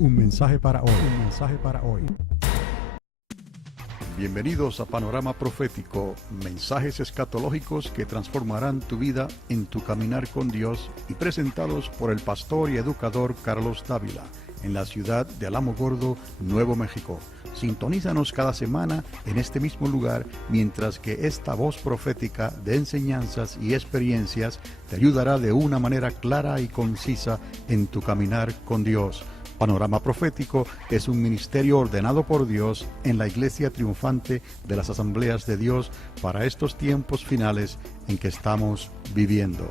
Un mensaje para hoy. Un mensaje para hoy. Bienvenidos a Panorama Profético, mensajes escatológicos que transformarán tu vida en tu caminar con Dios y presentados por el pastor y educador Carlos Dávila en la ciudad de Alamogordo, Nuevo México. Sintonízanos cada semana en este mismo lugar mientras que esta voz profética de enseñanzas y experiencias te ayudará de una manera clara y concisa en tu caminar con Dios. Panorama Profético es un ministerio ordenado por Dios en la Iglesia Triunfante de las Asambleas de Dios para estos tiempos finales en que estamos viviendo.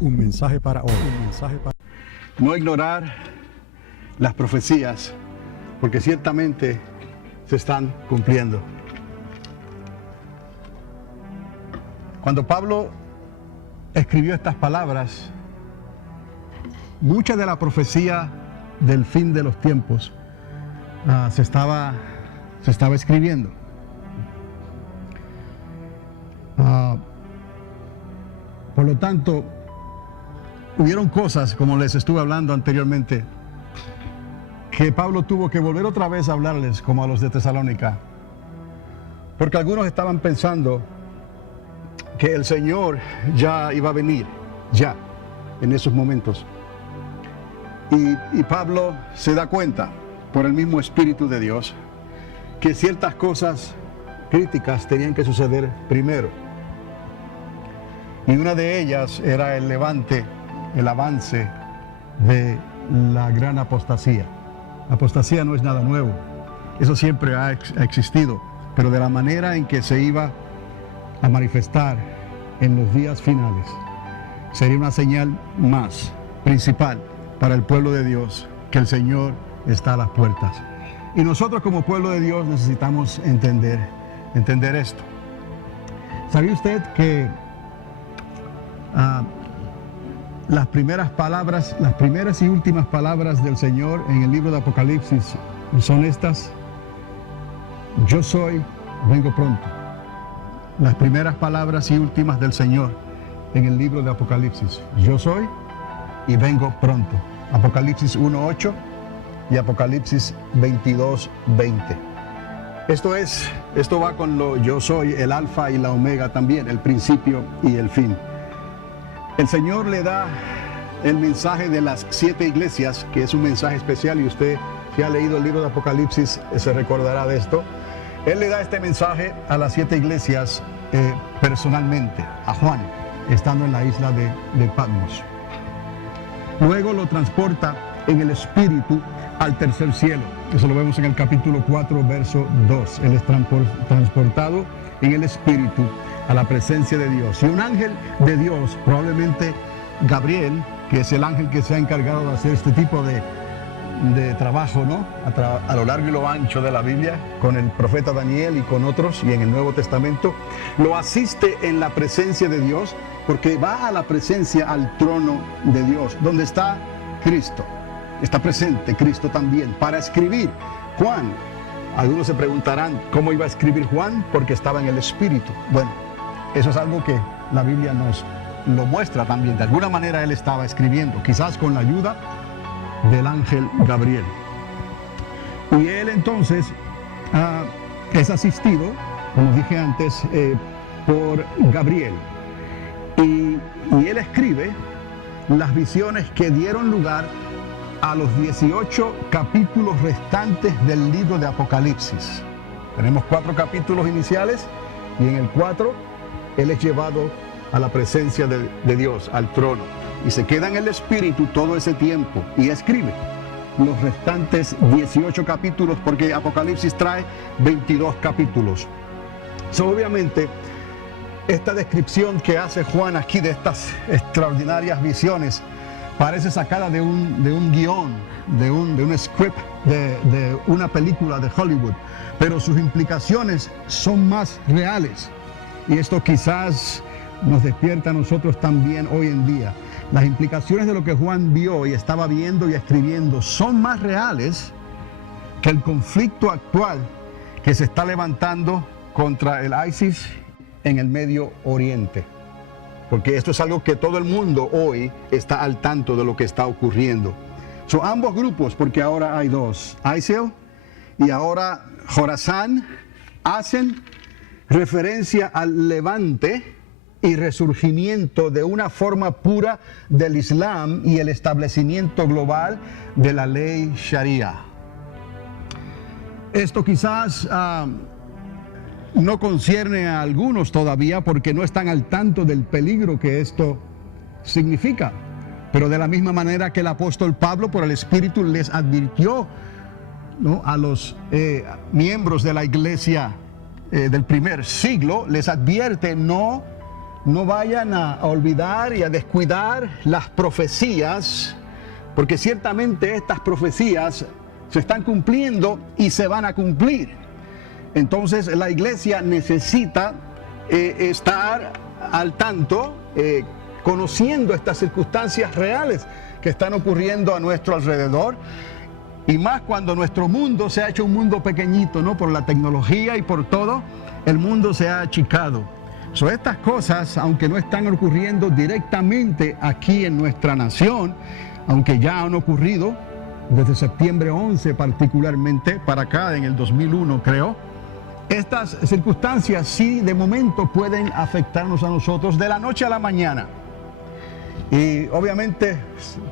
Un mensaje para hoy. Un mensaje para... No ignorar las profecías, porque ciertamente se están cumpliendo. Cuando Pablo escribió estas palabras, mucha de la profecía del fin de los tiempos se estaba escribiendo. Por lo tanto, hubieron cosas, como les estuve hablando anteriormente, que Pablo tuvo que volver otra vez a hablarles, como a los de Tesalónica, porque algunos estaban pensando que el Señor ya iba a venir, ya, en esos momentos. Y Pablo se da cuenta, por el mismo Espíritu de Dios, que ciertas cosas críticas tenían que suceder primero. Y una de ellas era el levante, el avance de la gran apostasía. La apostasía no es nada nuevo, eso siempre ha existido, pero de la manera en que se iba a manifestar en los días finales, sería una señal más principal para el pueblo de Dios, que el Señor está a las puertas. Y nosotros como pueblo de Dios necesitamos entender esto. ¿Sabía usted que las primeras y últimas palabras del Señor en el libro de Apocalipsis son estas? Yo soy, vengo pronto. Las primeras palabras y últimas del Señor en el libro de Apocalipsis. Yo soy y vengo pronto. Apocalipsis 1:8 y Apocalipsis 22:20. Esto va con lo yo soy, el alfa y la omega también, el principio y el fin. El Señor le da el mensaje de las 7 iglesias, que es un mensaje especial, y usted, si ha leído el libro de Apocalipsis, se recordará de esto. Él le da este mensaje a las 7 iglesias personalmente, a Juan, estando en la isla de Patmos. Luego lo transporta en el Espíritu al tercer cielo. Eso lo vemos en el capítulo 4, verso 2. Él es transportado en el Espíritu a la presencia de Dios. Y un ángel de Dios, probablemente Gabriel, que es el ángel que se ha encargado de hacer este tipo de trabajo, ¿no? A lo largo y lo ancho de la Biblia, con el profeta Daniel y con otros, y en el Nuevo Testamento, lo asiste en la presencia de Dios, porque va a la presencia, al trono de Dios, donde está Cristo. Está presente Cristo también, para escribir. Juan, algunos se preguntarán, ¿cómo iba a escribir Juan? Porque estaba en el Espíritu. Bueno, eso es algo que la Biblia nos lo muestra también. De alguna manera él estaba escribiendo, quizás con la ayuda del ángel Gabriel. Y él entonces es asistido, como dije antes, por Gabriel. Y él escribe las visiones que dieron lugar a los 18 capítulos restantes del libro de Apocalipsis. Tenemos 4 capítulos iniciales y en el 4 él es llevado a la presencia de Dios, al trono, y se queda en el Espíritu todo ese tiempo y escribe los restantes 18 capítulos, porque Apocalipsis trae 22 capítulos. Obviamente, esta descripción que hace Juan aquí de estas extraordinarias visiones parece sacada de un guión, de un script, de una película de Hollywood, pero sus implicaciones son más reales. Y esto quizás nos despierta a nosotros también hoy en día. Las implicaciones de lo que Juan vio y estaba viendo y escribiendo son más reales que el conflicto actual que se está levantando contra el ISIS en el Medio Oriente. porque esto es algo que todo el mundo hoy está al tanto de lo que está ocurriendo. Son ambos grupos, porque ahora hay dos, ISIL y ahora Jorazán, hacen referencia al levante y resurgimiento de una forma pura del Islam y el establecimiento global de la ley Sharia. Esto quizás no concierne a algunos todavía porque no están al tanto del peligro que esto significa. Pero de la misma manera que el apóstol Pablo por el Espíritu les advirtió, ¿no?, a los miembros de la iglesia del primer siglo, les advierte no vayan a olvidar y a descuidar las profecías, porque ciertamente estas profecías se están cumpliendo y se van a cumplir. Entonces la iglesia necesita estar al tanto, conociendo estas circunstancias reales que están ocurriendo a nuestro alrededor, y más cuando nuestro mundo se ha hecho un mundo pequeñito, ¿no? Por la tecnología y por todo, el mundo se ha achicado. Estas cosas, aunque no están ocurriendo directamente aquí en nuestra nación, aunque ya han ocurrido desde septiembre 11 particularmente, para acá en el 2001 creo, estas circunstancias sí de momento pueden afectarnos a nosotros de la noche a la mañana. Y obviamente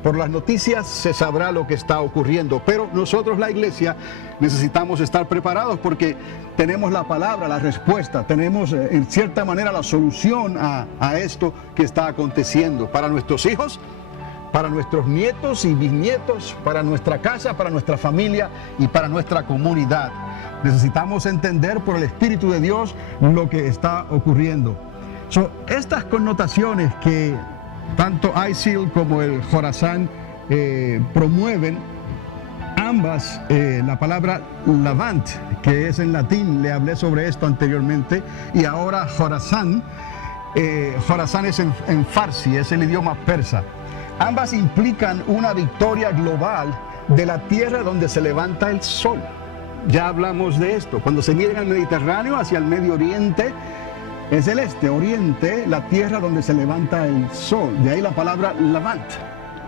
por las noticias se sabrá lo que está ocurriendo, pero nosotros, la iglesia, necesitamos estar preparados porque tenemos la palabra, la respuesta, tenemos en cierta manera la solución a esto que está aconteciendo para nuestros hijos, para nuestros nietos y bisnietos, para nuestra casa, para nuestra familia y para nuestra comunidad. Necesitamos entender por el Espíritu de Dios lo que está ocurriendo. Estas connotaciones que tanto ISIL como el Jorazán promueven, ambas, la palabra Levant, que es en latín, le hablé sobre esto anteriormente, y ahora Jorazán, Jorazán es en Farsi, es el idioma persa. Ambas implican una victoria global de la tierra donde se levanta el sol. Ya hablamos de esto. Cuando se miren al Mediterráneo, hacia el Medio Oriente, es el este, oriente, la tierra donde se levanta el sol. De ahí la palabra Levant,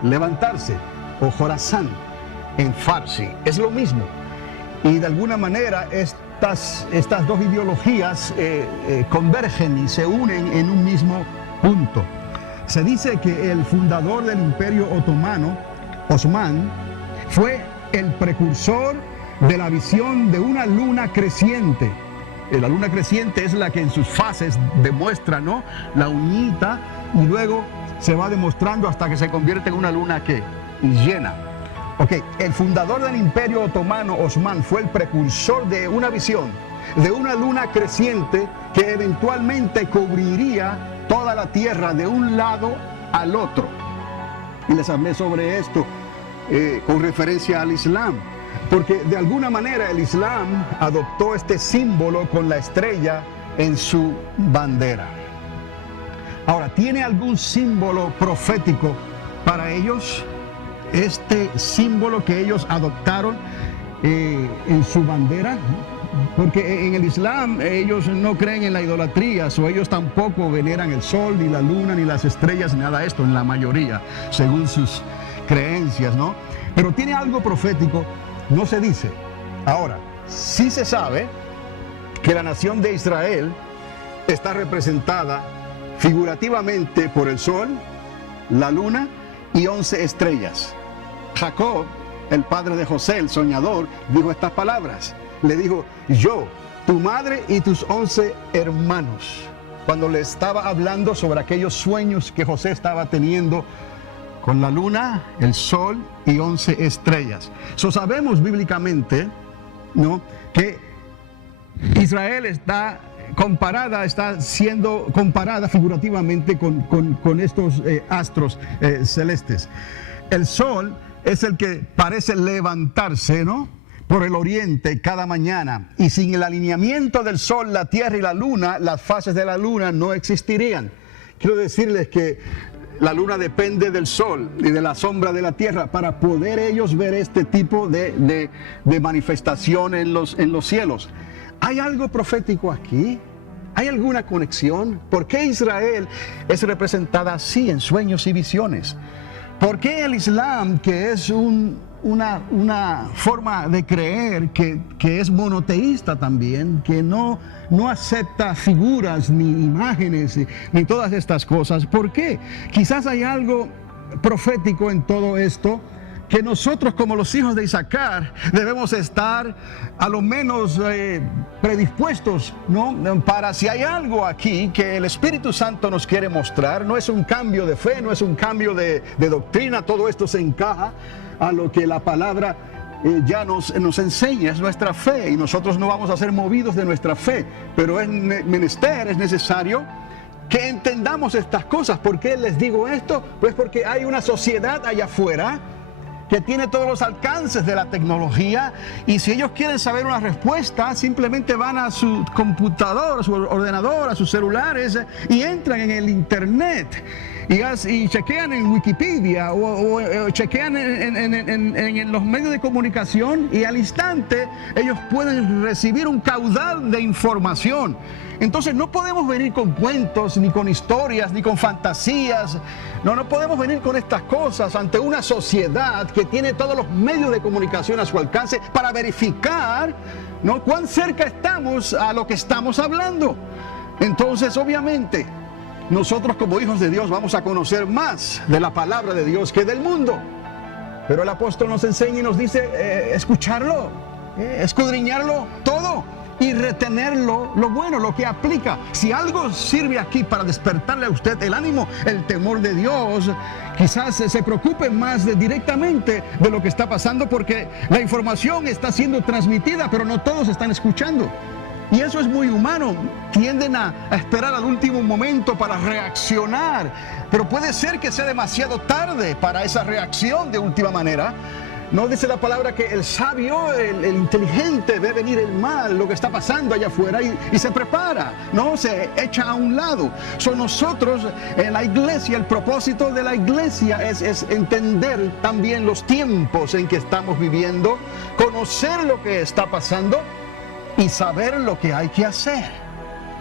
levantarse, o Jorazán, en Farsi. Es lo mismo. Y de alguna manera estas dos ideologías convergen y se unen en un mismo punto. Se dice que el fundador del Imperio Otomano, Osman, fue el precursor de la visión de una luna creciente. La luna creciente es la que en sus fases demuestra, ¿no?, la uñita, y luego se va demostrando hasta que se convierte en una luna que llena. El fundador del Imperio Otomano, Osman, fue el precursor de una visión de una luna creciente que eventualmente cubriría toda la tierra de un lado al otro. Y les hablé sobre esto con referencia al Islam, porque de alguna manera el Islam adoptó este símbolo con la estrella en su bandera. Ahora, ¿tiene algún símbolo profético para ellos? Este símbolo que ellos adoptaron en su bandera, porque en el Islam ellos no creen en la idolatría, o ellos tampoco veneran el sol, ni la luna, ni las estrellas, ni nada de esto, en la mayoría, según sus creencias, ¿no? Pero tiene algo profético, no se dice. Ahora, sí se sabe que la nación de Israel está representada figurativamente por el sol, la luna y 11 estrellas. Jacob, el padre de José, el soñador, dijo estas palabras. Le dijo: yo, tu madre y tus 11 hermanos, cuando le estaba hablando sobre aquellos sueños que José estaba teniendo con la luna, el sol y 11 estrellas. Sabemos bíblicamente, ¿no?, que Israel está siendo comparada figurativamente con estos astros celestes. El sol es el que parece levantarse, ¿no?, por el oriente cada mañana, y sin el alineamiento del sol, la tierra y la luna, las fases de la luna no existirían. Quiero decirles que la luna depende del sol y de la sombra de la tierra para poder ellos ver este tipo de manifestación en los cielos. ¿Hay algo profético aquí? ¿Hay alguna conexión? ¿Por qué Israel es representada así en sueños y visiones? ¿Por qué el Islam, que es una forma de creer que es monoteísta también, que no acepta figuras ni imágenes ni todas estas cosas? ¿Por qué? Quizás hay algo profético en todo esto, que nosotros como los hijos de Isaacar debemos estar a lo menos predispuestos, ¿no? Para si hay algo aquí que el Espíritu Santo nos quiere mostrar. No es un cambio de fe, no es un cambio de doctrina, todo esto se encaja a lo que la palabra ya nos enseña, es nuestra fe, y nosotros no vamos a ser movidos de nuestra fe, pero es menester, es necesario que entendamos estas cosas. ¿Por qué les digo esto? Pues porque hay una sociedad allá afuera que tiene todos los alcances de la tecnología, y si ellos quieren saber una respuesta, simplemente van a su computador, a su ordenador, a sus celulares, y entran en el internet y chequean en Wikipedia o chequean en los medios de comunicación, y al instante ellos pueden recibir un caudal de información. Entonces no podemos venir con cuentos, ni con historias, ni con fantasías. No podemos venir con estas cosas ante una sociedad que tiene todos los medios de comunicación a su alcance para verificar, ¿no?, cuán cerca estamos a lo que estamos hablando. Entonces, obviamente, nosotros como hijos de Dios vamos a conocer más de la palabra de Dios que del mundo. Pero el apóstol nos enseña y nos dice escucharlo, escudriñarlo todo y retenerlo, lo bueno, lo que aplica. Si algo sirve aquí para despertarle a usted el ánimo, el temor de Dios, quizás se preocupe más directamente de lo que está pasando, porque la información está siendo transmitida, pero no todos están escuchando. Y eso es muy humano. Tienden a esperar al último momento para reaccionar, pero puede ser que sea demasiado tarde para esa reacción de última manera. No dice la palabra que el sabio, el inteligente ve venir el mal, lo que está pasando allá afuera, y se prepara, no se echa a un lado. Son nosotros en la iglesia, el propósito de la iglesia es entender también los tiempos en que estamos viviendo, conocer lo que está pasando y saber lo que hay que hacer.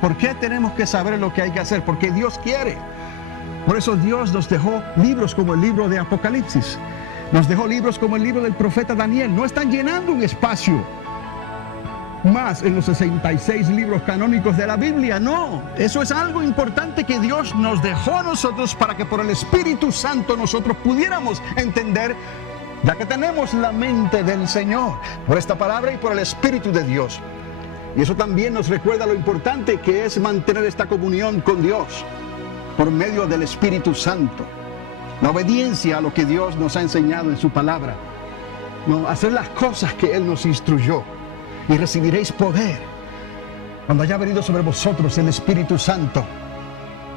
¿Por qué tenemos que saber lo que hay que hacer? Porque Dios quiere. Por eso Dios nos dejó libros como el libro de Apocalipsis. Nos dejó libros como el libro del profeta Daniel. No están llenando un espacio más en los 66 libros canónicos de la Biblia. No, eso es algo importante que Dios nos dejó a nosotros para que por el Espíritu Santo nosotros pudiéramos entender, ya que tenemos la mente del Señor, por esta palabra y por el Espíritu de Dios. Y eso también nos recuerda lo importante que es mantener esta comunión con Dios por medio del Espíritu Santo. La obediencia a lo que Dios nos ha enseñado en su palabra. No, hacer las cosas que Él nos instruyó. Y recibiréis poder cuando haya venido sobre vosotros el Espíritu Santo.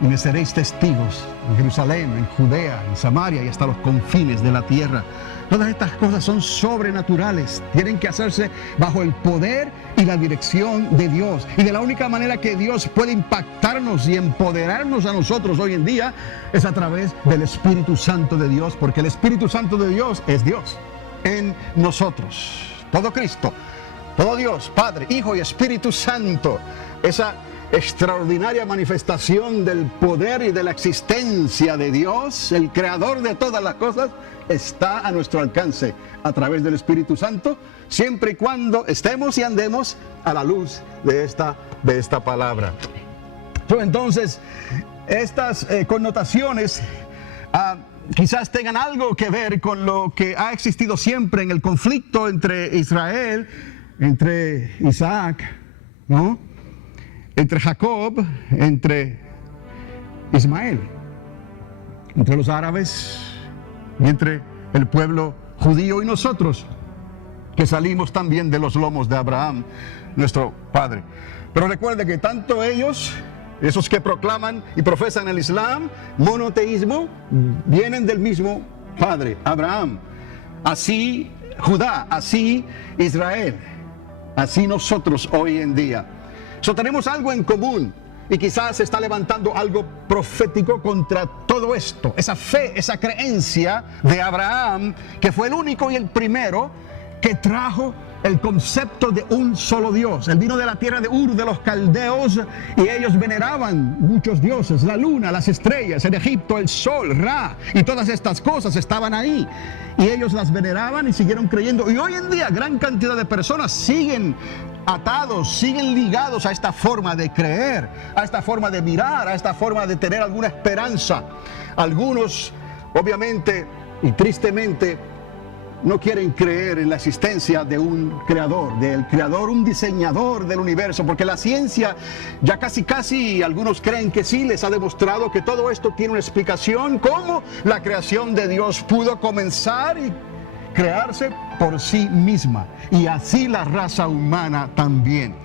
Y me seréis testigos en Jerusalén, en Judea, en Samaria y hasta los confines de la tierra. Todas estas cosas son sobrenaturales. Tienen que hacerse bajo el poder y la dirección de Dios. Y de la única manera que Dios puede impactarnos y empoderarnos a nosotros hoy en día es a través del Espíritu Santo de Dios, porque el Espíritu Santo de Dios es Dios en nosotros. Todo Cristo, todo Dios, Padre, Hijo y Espíritu Santo. Esa extraordinaria manifestación del poder y de la existencia de Dios, el creador de todas las cosas, está a nuestro alcance a través del Espíritu Santo, siempre y cuando estemos y andemos a la luz de esta palabra. Entonces, estas connotaciones quizás tengan algo que ver con lo que ha existido siempre en el conflicto entre Israel, entre Isaac, ¿no?, entre Jacob, entre Ismael, entre los árabes y entre el pueblo judío y nosotros, que salimos también de los lomos de Abraham, nuestro padre. Pero recuerde que tanto ellos, esos que proclaman y profesan el Islam, monoteísmo, vienen del mismo padre, Abraham. Así Judá, así Israel, así nosotros hoy en día. Tenemos algo en común, y quizás se está levantando algo profético contra todo esto. Esa fe, esa creencia de Abraham, que fue el único y el primero que trajo el concepto de un solo Dios. Él vino de la tierra de Ur, de los caldeos, y ellos veneraban muchos dioses, la luna, las estrellas, en Egipto el sol, Ra, y todas estas cosas estaban ahí. Y ellos las veneraban y siguieron creyendo. Y hoy en día gran cantidad de personas siguen atados, siguen ligados a esta forma de creer, a esta forma de mirar, a esta forma de tener alguna esperanza. Algunos, obviamente y tristemente, no quieren creer en la existencia de un creador, un diseñador del universo, porque la ciencia ya casi algunos creen que sí, les ha demostrado que todo esto tiene una explicación, cómo la creación de Dios pudo comenzar y crearse por sí misma, y así la raza humana también.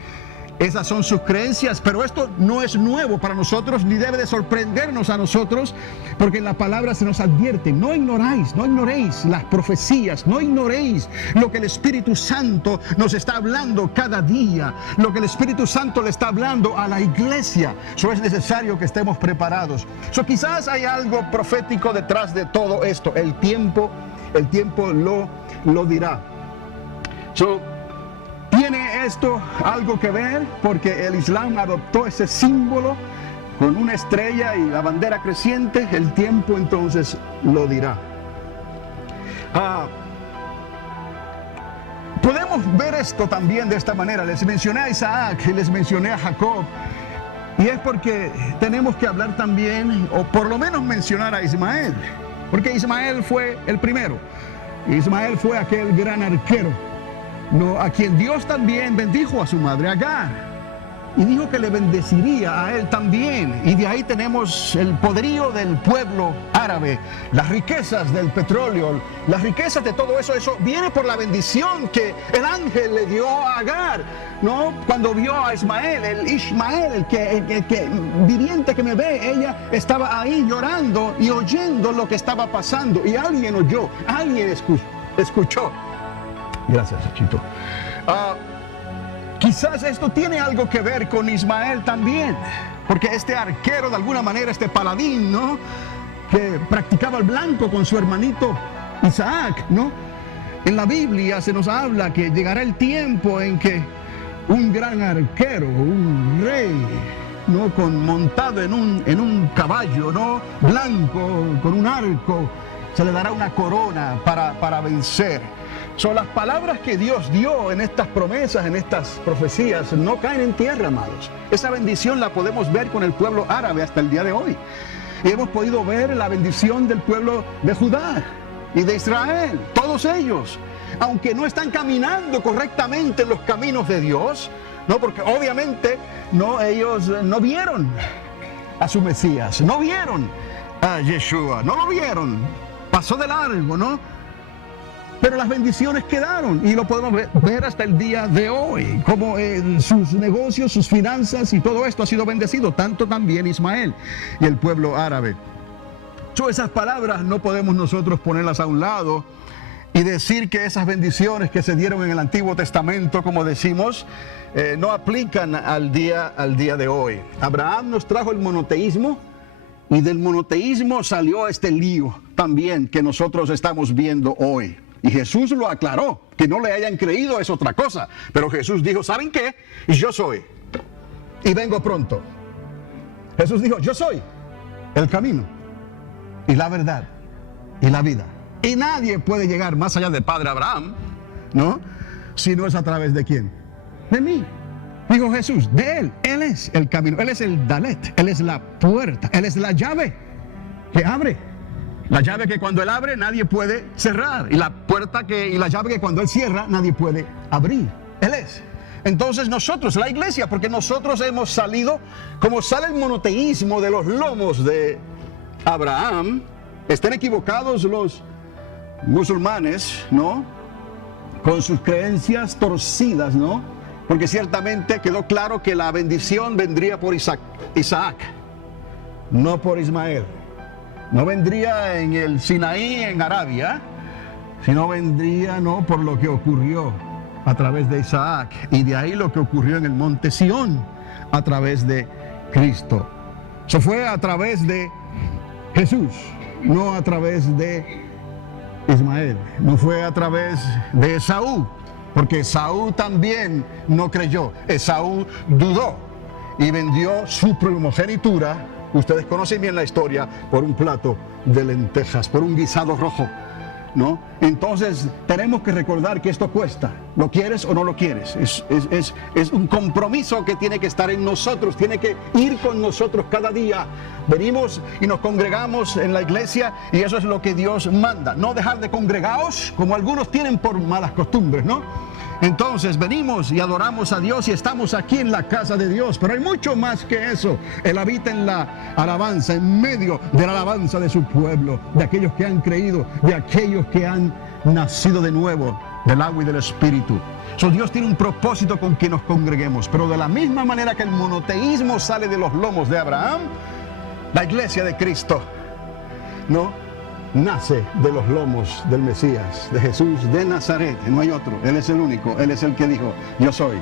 Esas son sus creencias, pero esto no es nuevo para nosotros, ni debe de sorprendernos a nosotros, porque en la palabra se nos advierte: no ignoréis las profecías, no ignoréis lo que el Espíritu Santo nos está hablando cada día, lo que el Espíritu Santo le está hablando a la iglesia. Eso es necesario que estemos preparados. Quizás hay algo profético detrás de todo esto. El tiempo lo dirá. ¿Tiene esto algo que ver? Porque el Islam adoptó ese símbolo con una estrella y la bandera creciente. El tiempo entonces lo dirá. Podemos ver esto también de esta manera. Les mencioné a Isaac y les mencioné a Jacob. Y es porque tenemos que hablar también, o por lo menos mencionar a Ismael. Porque Ismael fue el primero. Ismael fue aquel gran arquero, a quien Dios también bendijo a su madre Agar, y dijo que le bendeciría a él también. Y de ahí tenemos el poderío del pueblo árabe, las riquezas del petróleo, las riquezas de todo eso. Eso viene por la bendición que el ángel le dio a Agar, ¿no? Cuando vio a Ismael, el Ishmael, el que viviente que me ve, ella estaba ahí llorando y oyendo lo que estaba pasando, y alguien oyó, alguien escuchó. Gracias, Chito. Quizás esto tiene algo que ver con Ismael también, porque este arquero, de alguna manera, este paladín, ¿no?, que practicaba el blanco con su hermanito Isaac, ¿no? En la Biblia se nos habla que llegará el tiempo en que un gran arquero, un rey, ¿no?, montado en un caballo, ¿no?, blanco, con un arco, se le dará una corona para vencer. Son las palabras que Dios dio en estas promesas, en estas profecías, no caen en tierra, amados. Esa bendición la podemos ver con el pueblo árabe hasta el día de hoy. Y hemos podido ver la bendición del pueblo de Judá y de Israel. Todos ellos, aunque no están caminando correctamente en los caminos de Dios, ¿no?, porque obviamente ellos no vieron a su Mesías, no vieron a Yeshua, no lo vieron, pasó de largo, ¿no? Pero las bendiciones quedaron, y lo podemos ver hasta el día de hoy, como sus negocios, sus finanzas y todo esto ha sido bendecido, tanto también Ismael y el pueblo árabe. Esas palabras no podemos nosotros ponerlas a un lado y decir que esas bendiciones que se dieron en el Antiguo Testamento, como decimos, no aplican al día de hoy. Abraham nos trajo el monoteísmo, y del monoteísmo salió este lío también que nosotros estamos viendo hoy. Y Jesús lo aclaró. Que no le hayan creído es otra cosa, pero Jesús dijo: ¿saben qué? Yo soy, y vengo pronto. Jesús dijo: yo soy el camino y la verdad y la vida, y nadie puede llegar más allá del Padre Abraham, ¿no?, si no es a través de ¿quién? De mí. Dijo Jesús, de Él. Él es el camino, Él es el Dalet, Él es la puerta, Él es la llave que abre. La llave que cuando Él abre nadie puede cerrar, y la puerta y la llave que cuando Él cierra nadie puede abrir. Él es. Entonces nosotros, la iglesia, porque nosotros hemos salido, como sale el monoteísmo de los lomos de Abraham, estén equivocados los musulmanes, ¿no?, con sus creencias torcidas, ¿no?, porque ciertamente quedó claro que la bendición vendría por Isaac, no por Ismael. No vendría en el Sinaí, en Arabia, sino vendría, no, por lo que ocurrió a través de Isaac, y de ahí lo que ocurrió en el monte Sión a través de Cristo. Eso fue a través de Jesús, no a través de Ismael, no fue a través de Esaú, porque Esaú también no creyó. Esaú dudó y vendió su primogenitura, ustedes conocen bien la historia, por un plato de lentejas, por un guisado rojo, ¿no? Entonces tenemos que recordar que esto cuesta. ¿Lo quieres o no lo quieres? Es un compromiso que tiene que estar en nosotros, tiene que ir con nosotros cada día. Venimos y nos congregamos en la iglesia y eso es lo que Dios manda. No dejar de congregaos como algunos tienen por malas costumbres, ¿no? Entonces venimos y adoramos a Dios y estamos aquí en la casa de Dios, pero hay mucho más que eso. Él habita en la alabanza, en medio de la alabanza de su pueblo, de aquellos que han creído, de aquellos que han nacido de nuevo del agua y del Espíritu. Dios tiene un propósito con que nos congreguemos, pero de la misma manera que el monoteísmo sale de los lomos de Abraham, la iglesia de Cristo, ¿no?, nace de los lomos del Mesías, de Jesús de Nazaret. No hay otro, Él es el único, Él es el que dijo: yo soy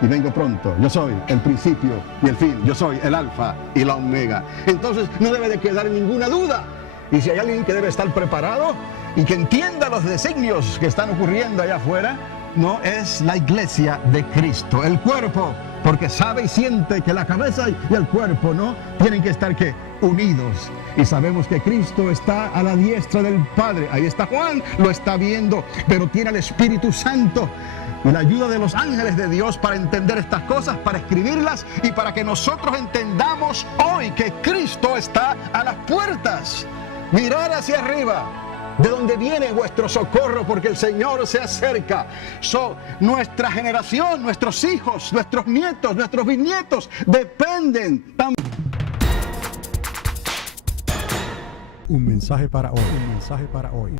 y vengo pronto, yo soy el principio y el fin, yo soy el alfa y la omega. Entonces no debe de quedar ninguna duda, y si hay alguien que debe estar preparado y que entienda los designios que están ocurriendo allá afuera, no, es la iglesia de Cristo, el cuerpo, porque sabe y siente que la cabeza y el cuerpo, ¿no?, tienen que estar, ¿qué?, unidos. Y sabemos que Cristo está a la diestra del Padre. Ahí está Juan, lo está viendo, pero tiene al Espíritu Santo y la ayuda de los ángeles de Dios para entender estas cosas, para escribirlas y para que nosotros entendamos hoy que Cristo está a las puertas. Mirar hacia arriba, de donde viene vuestro socorro, porque el Señor se acerca. Nuestra generación, nuestros hijos, nuestros nietos, nuestros bisnietos dependen también. Un mensaje para hoy. Un mensaje para hoy.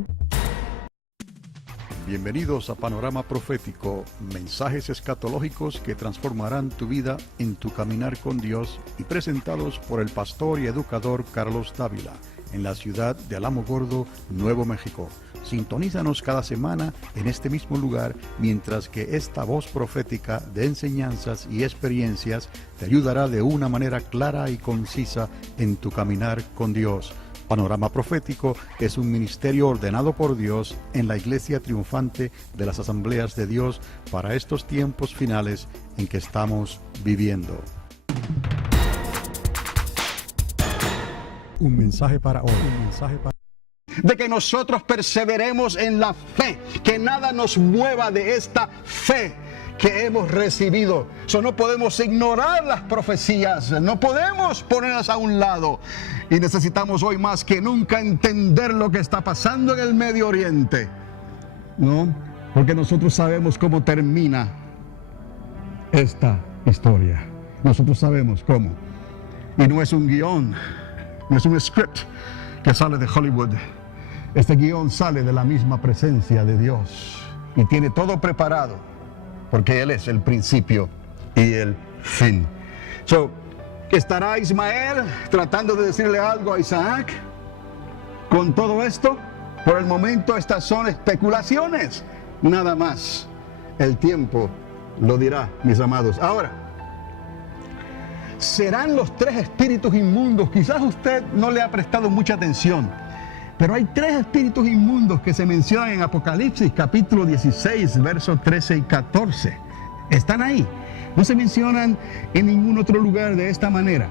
Bienvenidos a Panorama Profético, mensajes escatológicos que transformarán tu vida en tu caminar con Dios, y presentados por el pastor y educador Carlos Dávila, en la ciudad de Alamogordo, Nuevo México. Sintonízanos cada semana en este mismo lugar, mientras que esta voz profética de enseñanzas y experiencias te ayudará de una manera clara y concisa en tu caminar con Dios. Panorama Profético es un ministerio ordenado por Dios en la Iglesia Triunfante de las Asambleas de Dios para estos tiempos finales en que estamos viviendo. Un mensaje para hoy. Un mensaje para De que nosotros perseveremos en la fe, que nada nos mueva de esta fe que hemos recibido. No podemos ignorar las profecías, no podemos ponerlas a un lado, y necesitamos hoy más que nunca entender lo que está pasando en el Medio Oriente, ¿no? Porque nosotros sabemos cómo termina esta historia, nosotros sabemos cómo, y no es un guión, no es un script que sale de Hollywood. Este guión sale de la misma presencia de Dios y tiene todo preparado, porque Él es el principio y el fin. ¿Estará Ismael tratando de decirle algo a Isaac con todo esto? Por el momento estas son especulaciones, nada más. El tiempo lo dirá, mis amados. Ahora, serán los tres espíritus inmundos. Quizás usted no le ha prestado mucha atención, pero hay tres espíritus inmundos que se mencionan en Apocalipsis capítulo 16, versos 13 y 14. Están ahí. No se mencionan en ningún otro lugar de esta manera.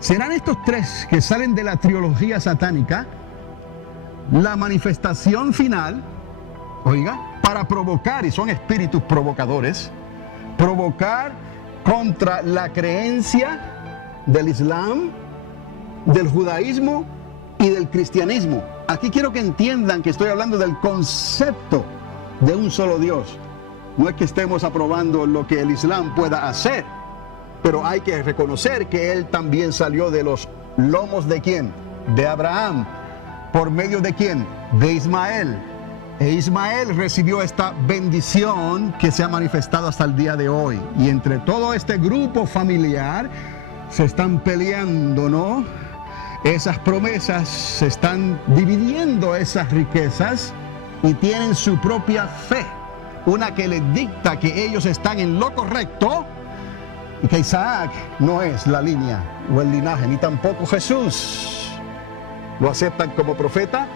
¿Serán estos tres que salen de la trilogía satánica la manifestación final, oiga, para provocar, y son espíritus provocadores, provocar contra la creencia del Islam, del judaísmo y del cristianismo? Aquí quiero que entiendan que estoy hablando del concepto de un solo Dios. No es que estemos aprobando lo que el Islam pueda hacer, pero hay que reconocer que él también salió de los lomos de ¿quién? De Abraham. ¿Por medio de quién? De Ismael. E Ismael recibió esta bendición que se ha manifestado hasta el día de hoy. Y entre todo este grupo familiar se están peleando, ¿no? Esas promesas, se están dividiendo esas riquezas y tienen su propia fe. Una que les dicta que ellos están en lo correcto y que Isaac no es la línea o el linaje, ni tampoco Jesús. Lo aceptan como profeta,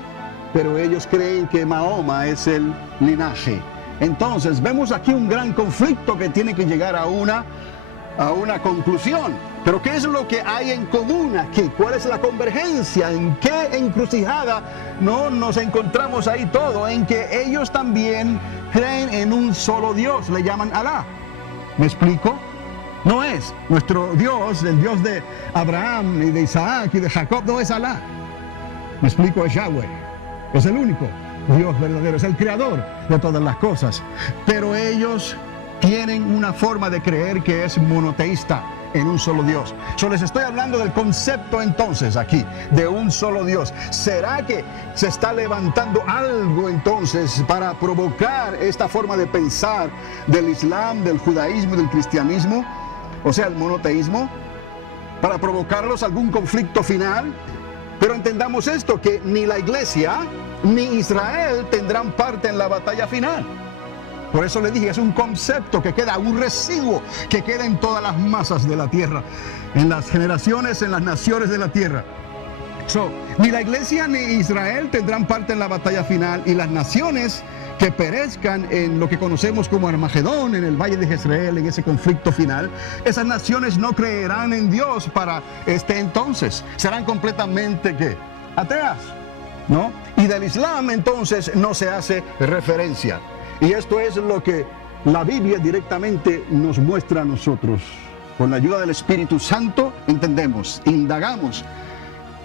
pero ellos creen que Mahoma es el linaje. Entonces vemos aquí un gran conflicto que tiene que llegar a una conclusión. Pero ¿qué es lo que hay en común aquí? ¿Cuál es la convergencia? ¿En qué encrucijada no nos encontramos ahí todo? En que ellos también creen en un solo Dios, le llaman Alá. ¿Me explico? No es nuestro Dios, el Dios de Abraham y de Isaac y de Jacob, no es Alá. ¿Me explico? Es Yahweh. Es el único Dios verdadero, es el creador de todas las cosas. Pero ellos tienen una forma de creer que es monoteísta, en un solo Dios. Yo les estoy hablando del concepto entonces aquí, de un solo Dios. ¿Será que se está levantando algo entonces para provocar esta forma de pensar del Islam, del judaísmo y del cristianismo? O sea, el monoteísmo, para provocarlos algún conflicto final. Pero entendamos esto, que ni la iglesia ni Israel tendrán parte en la batalla final. Por eso le dije, es un concepto que queda, un residuo que queda en todas las masas de la tierra, en las generaciones, en las naciones de la tierra. Ni la iglesia ni Israel tendrán parte en la batalla final, y las naciones que perezcan en lo que conocemos como Armagedón, en el valle de Jezreel, en ese conflicto final, esas naciones no creerán en Dios para este entonces. Serán completamente, ¿qué? Ateas, ¿no? Y del Islam entonces no se hace referencia. Y esto es lo que la Biblia directamente nos muestra a nosotros. Con la ayuda del Espíritu Santo entendemos, indagamos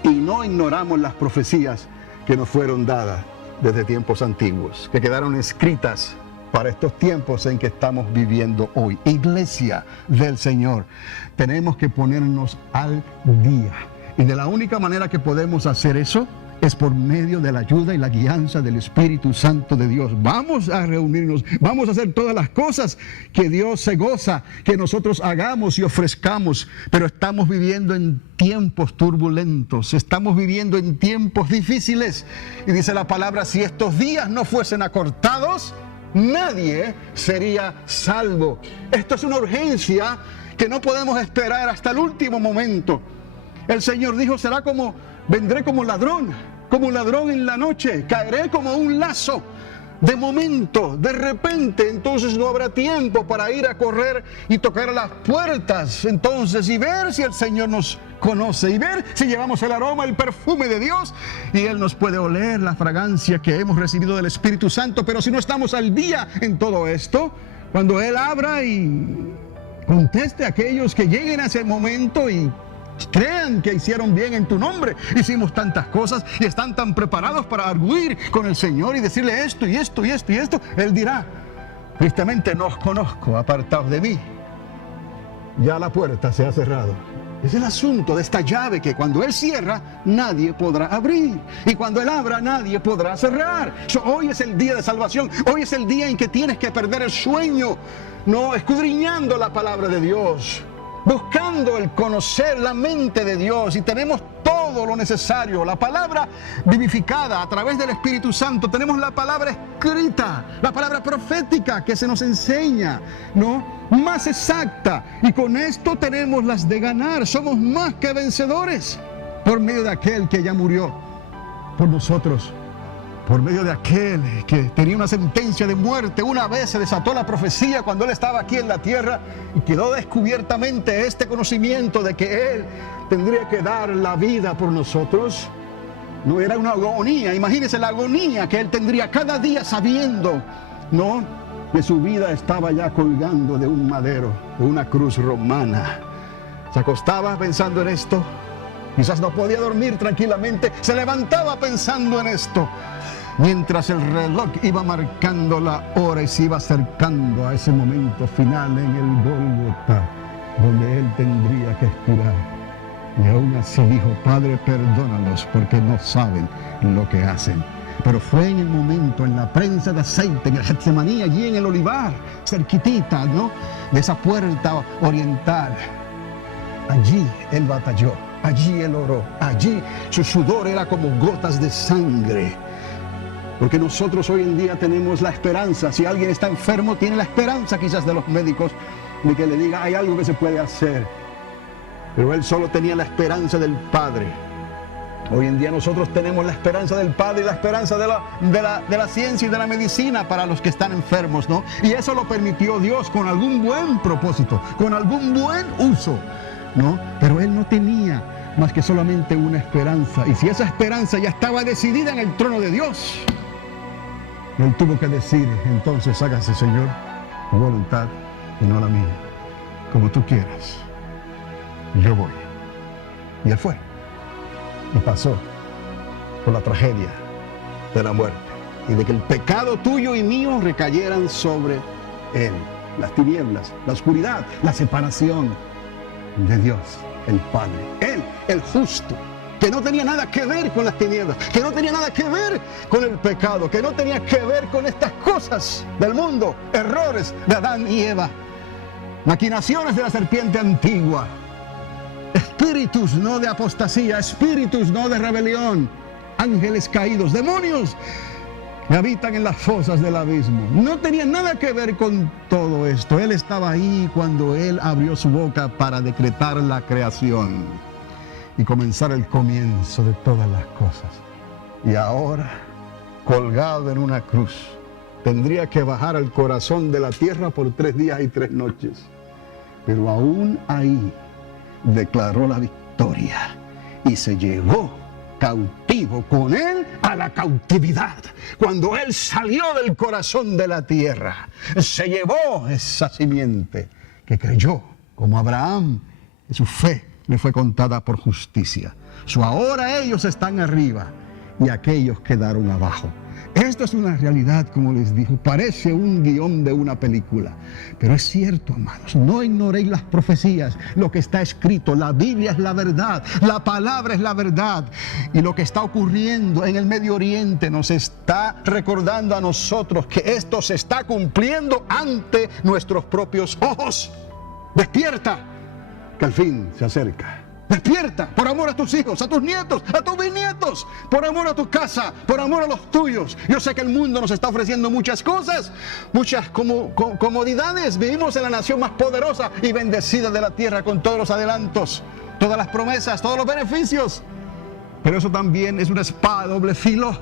y no ignoramos las profecías que nos fueron dadas desde tiempos antiguos, que quedaron escritas para estos tiempos en que estamos viviendo hoy. Iglesia del Señor, tenemos que ponernos al día. Y de la única manera que podemos hacer eso es por medio de la ayuda y la guianza del Espíritu Santo de Dios. Vamos a reunirnos, vamos a hacer todas las cosas que Dios se goza que nosotros hagamos y ofrezcamos, pero estamos viviendo en tiempos turbulentos, estamos viviendo en tiempos difíciles. Y dice la palabra, si estos días no fuesen acortados, nadie sería salvo. Esto es una urgencia que no podemos esperar hasta el último momento. El Señor dijo, vendré como un ladrón en la noche, caeré como un lazo. De momento, de repente, entonces no habrá tiempo para ir a correr y tocar a las puertas, entonces, y ver si el Señor nos conoce, y ver si llevamos el aroma, el perfume de Dios, y Él nos puede oler la fragancia que hemos recibido del Espíritu Santo. Pero si no estamos al día en todo esto, cuando Él abra y conteste a aquellos que lleguen a ese momento y crean que hicieron bien en tu nombre, hicimos tantas cosas y están tan preparados para arguir con el Señor y decirle esto y esto y esto y esto, Él dirá, tristemente no os conozco, apartaos de mí. Ya la puerta se ha cerrado. Es el asunto de esta llave que cuando Él cierra, nadie podrá abrir, y cuando Él abra, nadie podrá cerrar. Hoy es el día de salvación, hoy es el día en que tienes que perder el sueño, no escudriñando la palabra de Dios, buscando el conocer la mente de Dios, y tenemos todo lo necesario, la palabra vivificada a través del Espíritu Santo, tenemos la palabra escrita, la palabra profética que se nos enseña, ¿no? Más exacta, y con esto tenemos las de ganar, somos más que vencedores, por medio de aquel que ya murió por nosotros. Por medio de aquel que tenía una sentencia de muerte. Una vez se desató la profecía cuando Él estaba aquí en la tierra, y quedó descubiertamente este conocimiento de que Él tendría que dar la vida por nosotros. No era una agonía, imagínense la agonía que Él tendría cada día sabiendo, ¿no?, que su vida estaba ya colgando de un madero, de una cruz romana. Se acostaba pensando en esto, quizás no podía dormir tranquilamente, se levantaba pensando en esto, mientras el reloj iba marcando la hora y se iba acercando a ese momento final en el Gólgota, donde Él tendría que expirar. Y aún así dijo, Padre, perdónalos porque no saben lo que hacen. Pero fue en el momento, en la prensa de aceite, en el Getsemaní, allí en el olivar, cerquitita, ¿no?, de esa puerta oriental. Allí Él batalló, allí Él oró, allí su sudor era como gotas de sangre. Porque nosotros hoy en día tenemos la esperanza, si alguien está enfermo, tiene la esperanza quizás de los médicos, de que le diga, hay algo que se puede hacer. Pero Él solo tenía la esperanza del Padre. Hoy en día nosotros tenemos la esperanza del Padre y la esperanza de la ciencia y de la medicina para los que están enfermos, ¿no? Y eso lo permitió Dios con algún buen propósito, con algún buen uso, ¿no? Pero Él no tenía más que solamente una esperanza. Y si esa esperanza ya estaba decidida en el trono de Dios, Él tuvo que decir, entonces hágase, Señor, tu voluntad y no la mía. Como tú quieras, yo voy. Y Él fue. Y pasó por la tragedia de la muerte y de que el pecado tuyo y mío recayeran sobre Él. Las tinieblas, la oscuridad, la separación de Dios, el Padre. Él, el justo, que no tenía nada que ver con las tinieblas, que no tenía nada que ver con el pecado, que no tenía que ver con estas cosas del mundo, errores de Adán y Eva, maquinaciones de la serpiente antigua. Espíritus no de apostasía, espíritus no de rebelión, ángeles caídos, demonios que habitan en las fosas del abismo. No tenía nada que ver con todo esto. Él estaba ahí cuando Él abrió su boca para decretar la creación y comenzar el comienzo de todas las cosas. Y ahora, colgado en una cruz, tendría que bajar al corazón de la tierra por 3 días y 3 noches. Pero aún ahí declaró la victoria y se llevó cautivo con Él a la cautividad. Cuando Él salió del corazón de la tierra, se llevó esa simiente que creyó, como Abraham, y su fe le fue contada por justicia. Ahora ellos están arriba y aquellos quedaron abajo. Esto es una realidad, como les digo, parece un guión de una película, pero es cierto, amados. No ignoréis las profecías, lo que está escrito. La Biblia es la verdad, la palabra es la verdad, y lo que está ocurriendo en el Medio Oriente nos está recordando a nosotros que esto se está cumpliendo ante nuestros propios ojos. Despierta, que el fin se acerca. Despierta, por amor a tus hijos, a tus nietos, a tus bisnietos, por amor a tu casa, por amor a los tuyos. Yo sé que el mundo nos está ofreciendo muchas cosas, muchas comodidades. Vivimos en la nación más poderosa y bendecida de la tierra, con todos los adelantos, todas las promesas, todos los beneficios. Pero eso también es una espada de doble filo.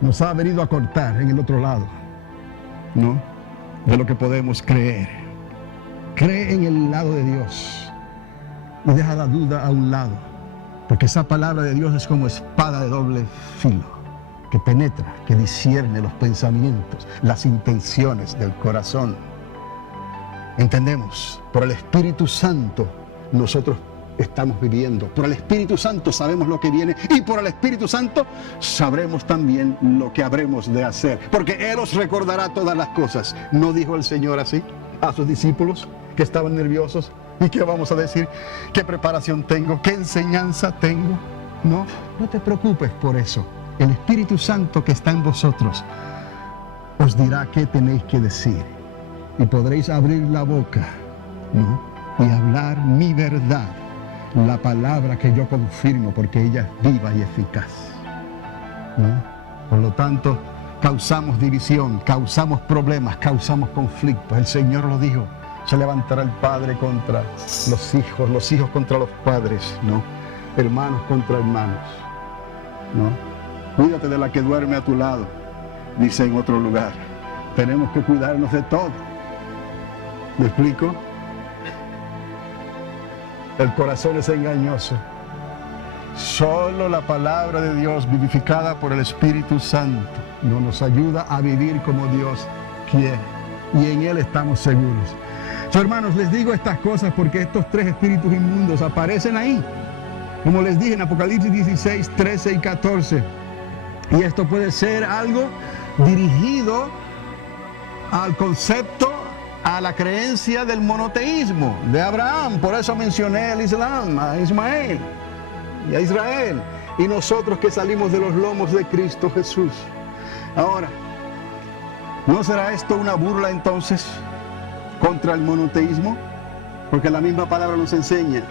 Nos ha venido a cortar en el otro lado, ¿no? De lo que podemos creer. Cree en el lado de Dios. Y deja la duda a un lado, porque esa palabra de Dios es como espada de doble filo, que penetra, que discierne los pensamientos, las intenciones del corazón. Entendemos, por el Espíritu Santo nosotros estamos viviendo, por el Espíritu Santo sabemos lo que viene, y por el Espíritu Santo sabremos también lo que habremos de hacer, porque Él os recordará todas las cosas. ¿No dijo el Señor así a sus discípulos que estaban nerviosos? ¿Y qué vamos a decir? ¿Qué preparación tengo? ¿Qué enseñanza tengo? No te preocupes por eso. El Espíritu Santo que está en vosotros os dirá qué tenéis que decir. Y podréis abrir la boca, ¿no? Y hablar mi verdad, la palabra que yo confirmo, porque ella es viva y eficaz, ¿no? Por lo tanto, causamos división, causamos problemas, causamos conflictos. El Señor lo dijo. Se levantará el padre contra los hijos contra los padres, ¿no? Hermanos contra hermanos, ¿no? Cuídate de la que duerme a tu lado, dice en otro lugar. Tenemos que cuidarnos de todo. ¿Me explico? El corazón es engañoso. Solo la palabra de Dios, vivificada por el Espíritu Santo, nos ayuda a vivir como Dios quiere. Y en Él estamos seguros. Hermanos, les digo estas cosas porque estos 3 espíritus inmundos aparecen ahí, como les dije en Apocalipsis 16, 13 y 14. Y esto puede ser algo dirigido al concepto, a la creencia del monoteísmo de Abraham. Por eso mencioné el Islam, a Ismael y a Israel, y nosotros que salimos de los lomos de Cristo Jesús. Ahora, ¿no será esto una burla entonces contra el monoteísmo? Porque la misma palabra nos enseña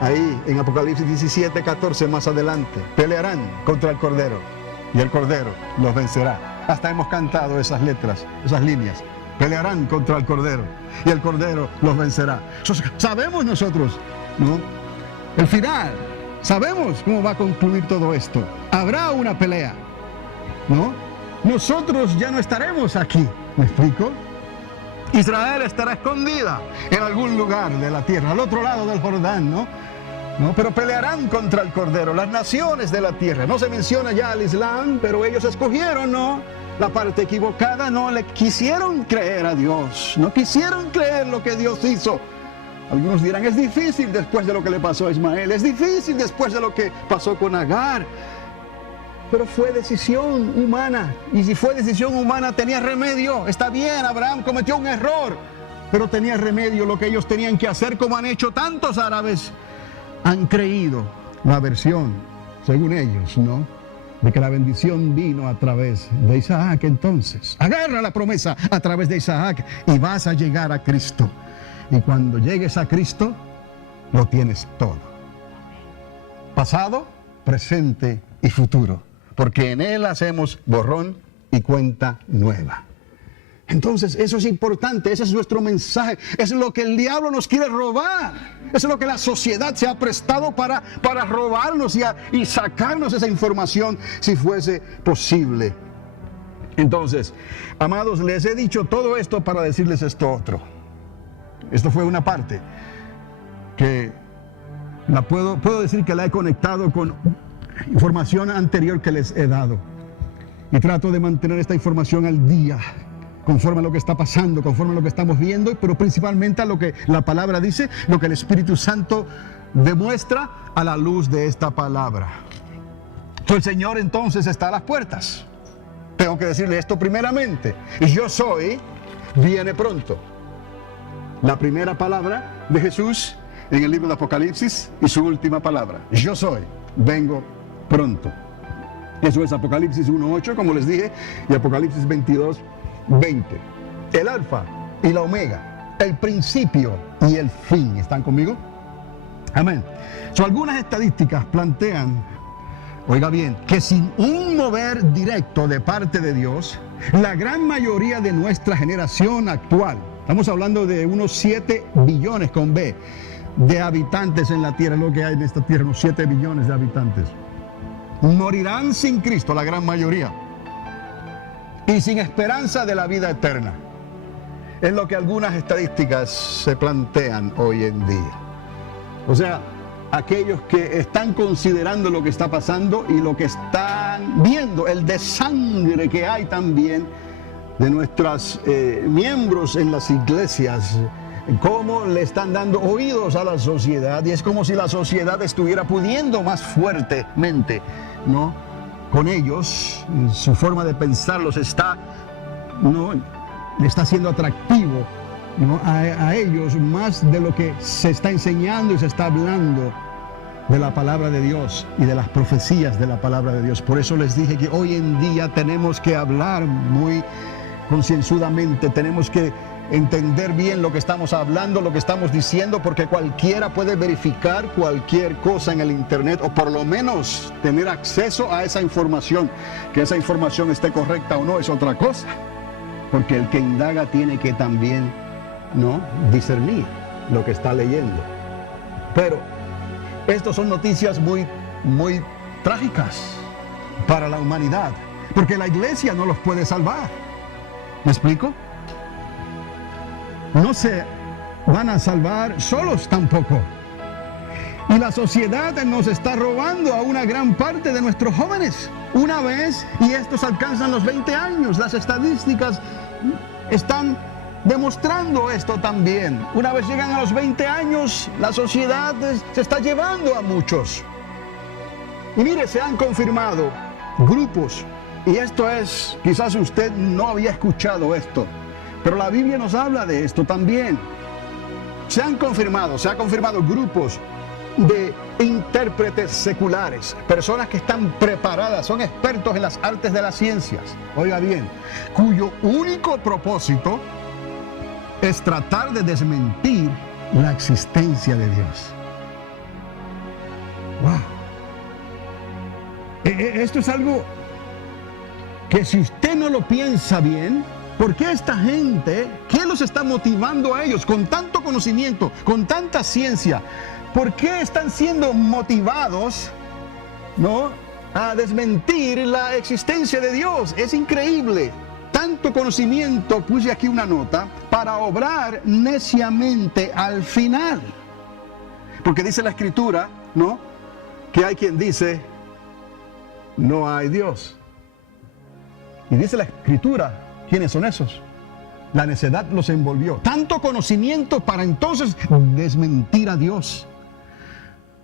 ahí en Apocalipsis 17, 14 más adelante: pelearán contra el Cordero y el Cordero los vencerá. Hasta hemos cantado esas letras, esas líneas: pelearán contra el Cordero y el Cordero los vencerá. Sabemos nosotros, ¿no?, el final. Sabemos cómo va a concluir todo esto. Habrá una pelea, ¿no? Nosotros ya no estaremos aquí, ¿me explico? Israel estará escondida en algún lugar de la tierra, al otro lado del Jordán, ¿no? Pero pelearán contra el Cordero, las naciones de la tierra. No se menciona ya al Islam, pero ellos escogieron, ¿no?, la parte equivocada. No le quisieron creer a Dios, no quisieron creer lo que Dios hizo. Algunos dirán, es difícil después de lo que le pasó a Ismael, es difícil después de lo que pasó con Agar. Pero fue decisión humana, y si fue decisión humana tenía remedio. Está bien, Abraham cometió un error, pero tenía remedio. Lo que ellos tenían que hacer, como han hecho tantos árabes, han creído la versión, según ellos, ¿no?, de que la bendición vino a través de Isaac. Entonces, agarra la promesa a través de Isaac y vas a llegar a Cristo. Y cuando llegues a Cristo, lo tienes todo. Pasado, presente y futuro. Porque en Él hacemos borrón y cuenta nueva. Entonces, eso es importante, ese es nuestro mensaje. Es lo que el diablo nos quiere robar. Eso es lo que la sociedad se ha prestado para robarnos y sacarnos esa información si fuese posible. Entonces, amados, les he dicho todo esto para decirles esto otro. Esto fue una parte que puedo decir que la he conectado con información anterior que les he dado. Y trato de mantener esta información al día, conforme a lo que está pasando, conforme a lo que estamos viendo, pero principalmente a lo que la palabra dice, lo que el Espíritu Santo demuestra a la luz de esta palabra. El Señor entonces está a las puertas. Tengo que decirle esto primeramente. Yo soy, viene pronto. La primera palabra de Jesús en el libro de Apocalipsis y su última palabra. Yo soy, vengo pronto. Eso es Apocalipsis 1:8, como les dije, y Apocalipsis 22:20. El alfa y la omega, el principio y el fin. ¿Están conmigo? Amén. Algunas estadísticas plantean, oiga bien, que sin un mover directo de parte de Dios, la gran mayoría de nuestra generación actual, estamos hablando de unos 7 billones con B de habitantes en la tierra, lo que hay en esta tierra, unos 7 billones de habitantes, morirán sin Cristo, la gran mayoría, y sin esperanza de la vida eterna. Es lo que algunas estadísticas se plantean hoy en día. O sea, aquellos que están considerando lo que está pasando y lo que están viendo, el desangre que hay también de nuestros miembros en las iglesias, cómo le están dando oídos a la sociedad, y es como si la sociedad estuviera pudiendo más fuertemente, ¿no?, con ellos. Su forma de pensar le está siendo atractivo, ¿no?, a ellos, más de lo que se está enseñando y se está hablando de la palabra de Dios y de las profecías de la palabra de Dios. Por eso les dije que hoy en día tenemos que hablar muy concienzudamente, tenemos que entender bien lo que estamos hablando, lo que estamos diciendo, porque cualquiera puede verificar cualquier cosa en el internet, o por lo menos tener acceso a esa información. Que esa información esté correcta o no es otra cosa, porque el que indaga tiene que también, ¿no?, discernir lo que está leyendo. Pero estas son noticias muy, muy trágicas para la humanidad, porque la iglesia no los puede salvar. ¿Me explico? No se van a salvar solos tampoco. Y la sociedad nos está robando a una gran parte de nuestros jóvenes. Una vez, y estos alcanzan los 20 años, las estadísticas están demostrando esto también. Una vez llegan a los 20 años, la sociedad se está llevando a muchos. Y mire, se han confirmado grupos, y esto es, quizás usted no había escuchado esto, pero la Biblia nos habla de esto también. Se ha confirmado grupos de intérpretes seculares, personas que están preparadas, son expertos en las artes de las ciencias, oiga bien, cuyo único propósito es tratar de desmentir la existencia de Dios. ¡Wow! Esto es algo que, si usted no lo piensa bien, ¿por qué esta gente, qué los está motivando a ellos con tanto conocimiento, con tanta ciencia, ¿Por qué están siendo motivados, ¿no?, a desmentir la existencia de Dios? Es increíble. Tanto conocimiento, puse aquí una nota, para obrar neciamente al final. Porque dice la Escritura, ¿no?, que hay quien dice, no hay Dios. Y dice la Escritura, ¿quiénes son esos? La necedad los envolvió. Tanto conocimiento para entonces desmentir a Dios.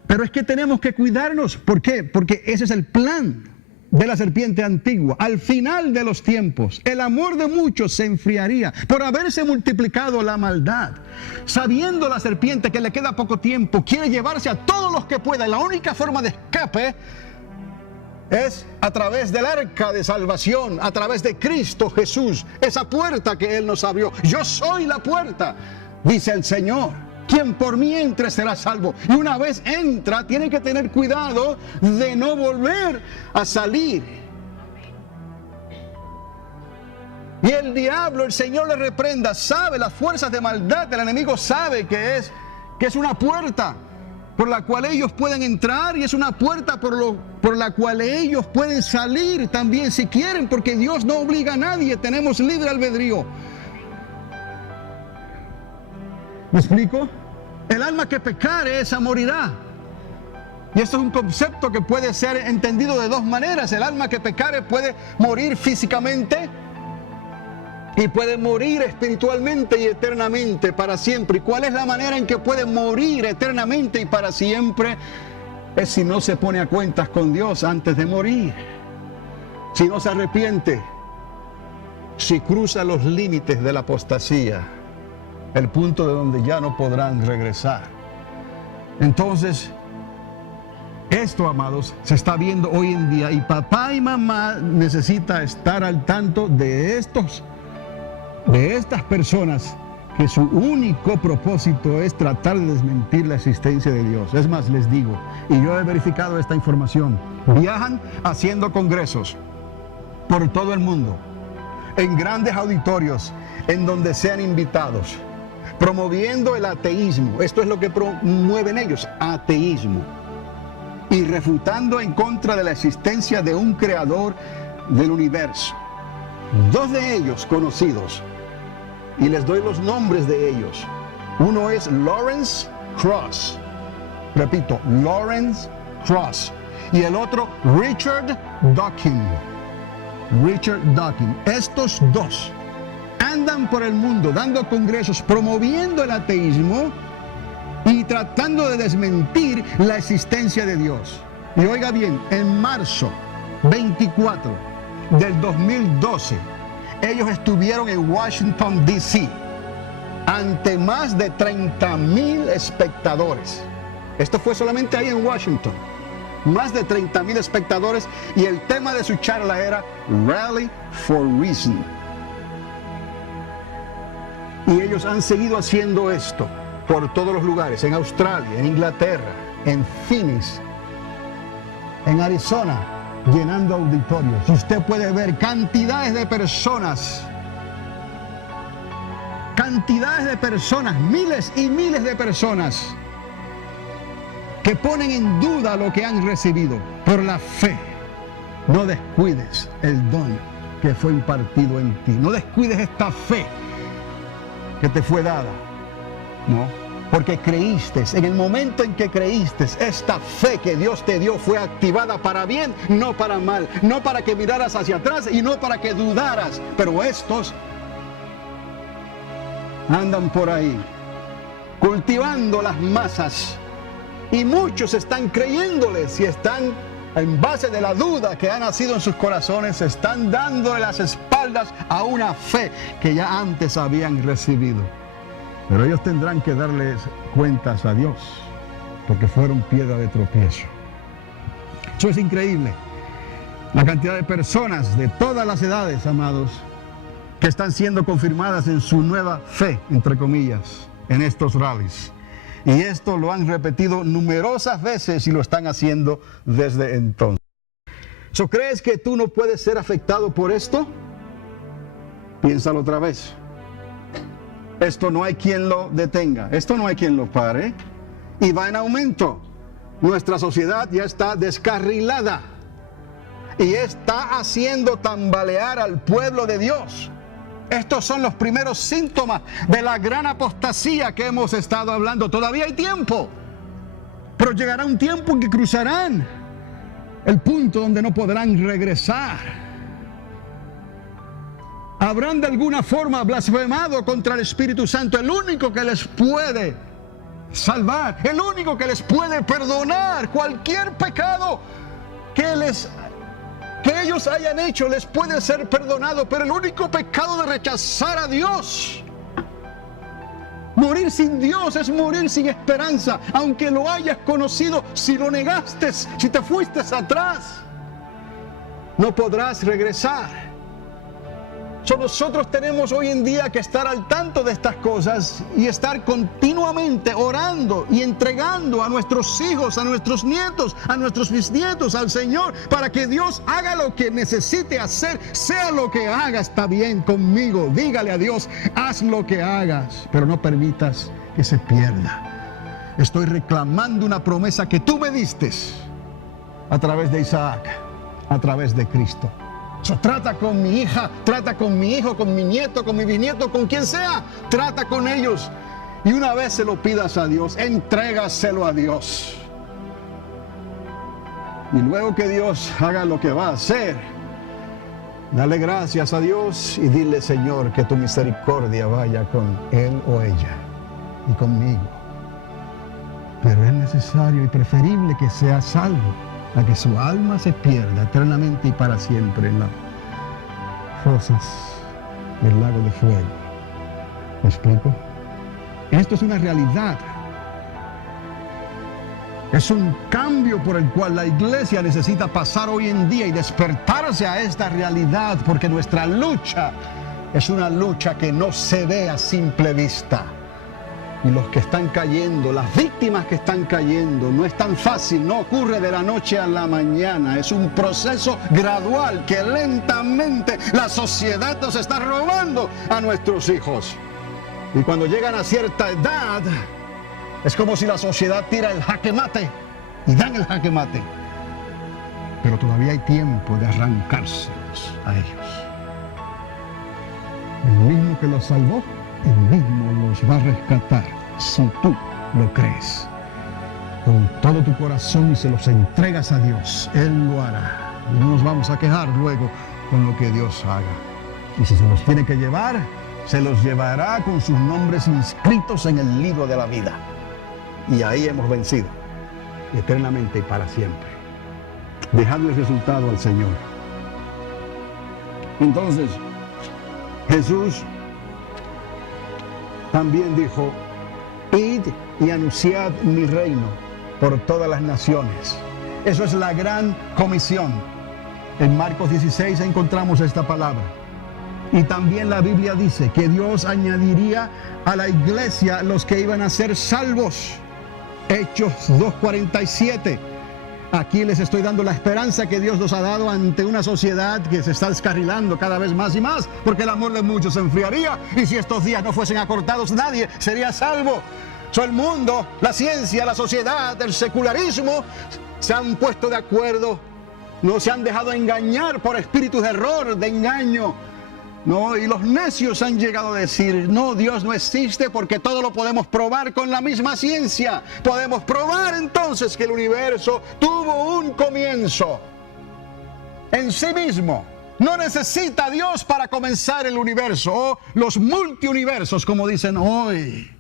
Pero es que tenemos que cuidarnos. ¿Por qué? Porque ese es el plan de la serpiente antigua. Al final de los tiempos, el amor de muchos se enfriaría por haberse multiplicado la maldad. Sabiendo la serpiente que le queda poco tiempo, quiere llevarse a todos los que pueda. Y la única forma de escape es a través del arca de salvación, a través de Cristo Jesús, esa puerta que Él nos abrió. Yo soy la puerta, dice el Señor. Quien por mí entre será salvo. Y una vez entra, tiene que tener cuidado de no volver a salir. Y el diablo, el Señor le reprenda, sabe las fuerzas de maldad del enemigo, sabe que es una puerta por la cual ellos pueden entrar, y es una puerta por la cual ellos pueden salir también si quieren, porque Dios no obliga a nadie, tenemos libre albedrío. ¿Me explico? El alma que pecare, esa morirá. Y esto es un concepto que puede ser entendido de dos maneras. El alma que pecare puede morir físicamente y puede morir espiritualmente y eternamente para siempre. ¿Y cuál es la manera en que puede morir eternamente y para siempre? Es si no se pone a cuentas con Dios antes de morir, si no se arrepiente, si cruza los límites de la apostasía, el punto de donde ya no podrán regresar. Entonces, esto, amados, se está viendo hoy en día, y papá y mamá necesita estar al tanto de estas personas que su único propósito es tratar de desmentir la existencia de Dios. Es más, les digo, y yo he verificado esta información, viajan haciendo congresos por todo el mundo, en grandes auditorios, en donde sean invitados, promoviendo el ateísmo. Esto es lo que promueven ellos, ateísmo, y refutando en contra de la existencia de un creador del universo. Dos de ellos conocidos, y les doy los nombres de ellos. Uno es Lawrence Cross, repito, Lawrence Cross, y el otro Richard Dawkins. Estos dos andan por el mundo dando congresos, promoviendo el ateísmo y tratando de desmentir la existencia de Dios. Y oiga bien, en marzo 24 del 2012, ellos estuvieron en Washington, D.C., ante más de 30,000 espectadores. Esto fue solamente ahí en Washington. Más de 30,000 espectadores, y el tema de su charla era Rally for Reason. Y ellos han seguido haciendo esto por todos los lugares, en Australia, en Inglaterra, en Phoenix, en Arizona, llenando auditorios. Usted puede ver cantidades de personas, miles y miles de personas que ponen en duda lo que han recibido por la fe. No descuides el don que fue impartido en ti. No descuides esta fe que te fue dada, ¿no? Porque creíste, en el momento en que creíste, esta fe que Dios te dio fue activada para bien, no para mal, no para que miraras hacia atrás y no para que dudaras. Pero estos andan por ahí cultivando las masas, y muchos están creyéndoles y están, en base de la duda que ha nacido en sus corazones, están dándole las espaldas a una fe que ya antes habían recibido. Pero ellos tendrán que darles cuentas a Dios, porque fueron piedra de tropiezo. Eso es increíble. La cantidad de personas de todas las edades, amados, que están siendo confirmadas en su nueva fe, entre comillas, en estos rallies. Y esto lo han repetido numerosas veces y lo están haciendo desde entonces. ¿Crees que tú no puedes ser afectado por esto? Piénsalo otra vez. Esto no hay quien lo detenga, esto no hay quien lo pare. y va en aumento. Nuestra sociedad ya está descarrilada y está haciendo tambalear al pueblo de Dios. Estos son los primeros síntomas de la gran apostasía que hemos estado hablando. Todavía hay tiempo, pero llegará un tiempo en que cruzarán el punto donde no podrán regresar. Habrán de alguna forma blasfemado contra el Espíritu Santo, el único que les puede salvar, el único que les puede perdonar cualquier pecado que ellos hayan hecho, les puede ser perdonado, pero el único pecado de rechazar a Dios, morir sin Dios, es morir sin esperanza. Aunque lo hayas conocido, si lo negaste, si te fuiste atrás, no podrás regresar. Nosotros tenemos hoy en día que estar al tanto de estas cosas y estar continuamente orando y entregando a nuestros hijos, a nuestros nietos, a nuestros bisnietos al Señor, para que Dios haga lo que necesite hacer. Sea lo que haga, está bien conmigo. Dígale a Dios, haz lo que hagas, pero no permitas que se pierda. Estoy reclamando una promesa que tú me diste a través de Isaac, a través de Cristo. Trata con mi hija, trata con mi hijo, con mi nieto, con mi bisnieto, con quien sea. Trata con ellos. Y una vez se lo pidas a Dios, entrégaselo a Dios. Y luego que Dios haga lo que va a hacer, dale gracias a Dios y dile, Señor, que tu misericordia vaya con él o ella y conmigo. Pero es necesario y preferible que sea salvo a que su alma se pierda eternamente y para siempre en las fosas del lago de fuego. ¿Me explico? Esto es una realidad. Es un cambio por el cual la iglesia necesita pasar hoy en día y despertarse a esta realidad, porque nuestra lucha es una lucha que no se ve a simple vista. Y los que están cayendo, las víctimas que están cayendo, no es tan fácil, no ocurre de la noche a la mañana. Es un proceso gradual que lentamente la sociedad nos está robando a nuestros hijos. Y cuando llegan a cierta edad, es como si la sociedad tira el jaque mate y dan el jaque mate. Pero todavía hay tiempo de arrancárselos a ellos. El mismo que los salvó, el mismo los va a rescatar, si tú lo crees con todo tu corazón y se los entregas a Dios. Él lo hará. Y no nos vamos a quejar luego con lo que Dios haga. Y si se los tiene que llevar, se los llevará con sus nombres inscritos en el libro de la vida. Y ahí hemos vencido, eternamente y para siempre. Dejando el resultado al Señor. Entonces, Jesús también dijo, id y anunciad mi reino por todas las naciones. Eso es la gran comisión. En Marcos 16 encontramos esta palabra. Y también la Biblia dice que Dios añadiría a la iglesia los que iban a ser salvos. Hechos 2:47. Aquí les estoy dando la esperanza que Dios nos ha dado ante una sociedad que se está descarrilando cada vez más y más, porque el amor de muchos se enfriaría, y si estos días no fuesen acortados, nadie sería salvo. El mundo, la ciencia, la sociedad, el secularismo se han puesto de acuerdo, no se han dejado engañar por espíritus de error, de engaño. No, y los necios han llegado a decir, no, Dios no existe, porque todo lo podemos probar con la misma ciencia. Podemos probar entonces que el universo tuvo un comienzo en sí mismo. No necesita Dios para comenzar el universo, o los multiuniversos, como dicen hoy.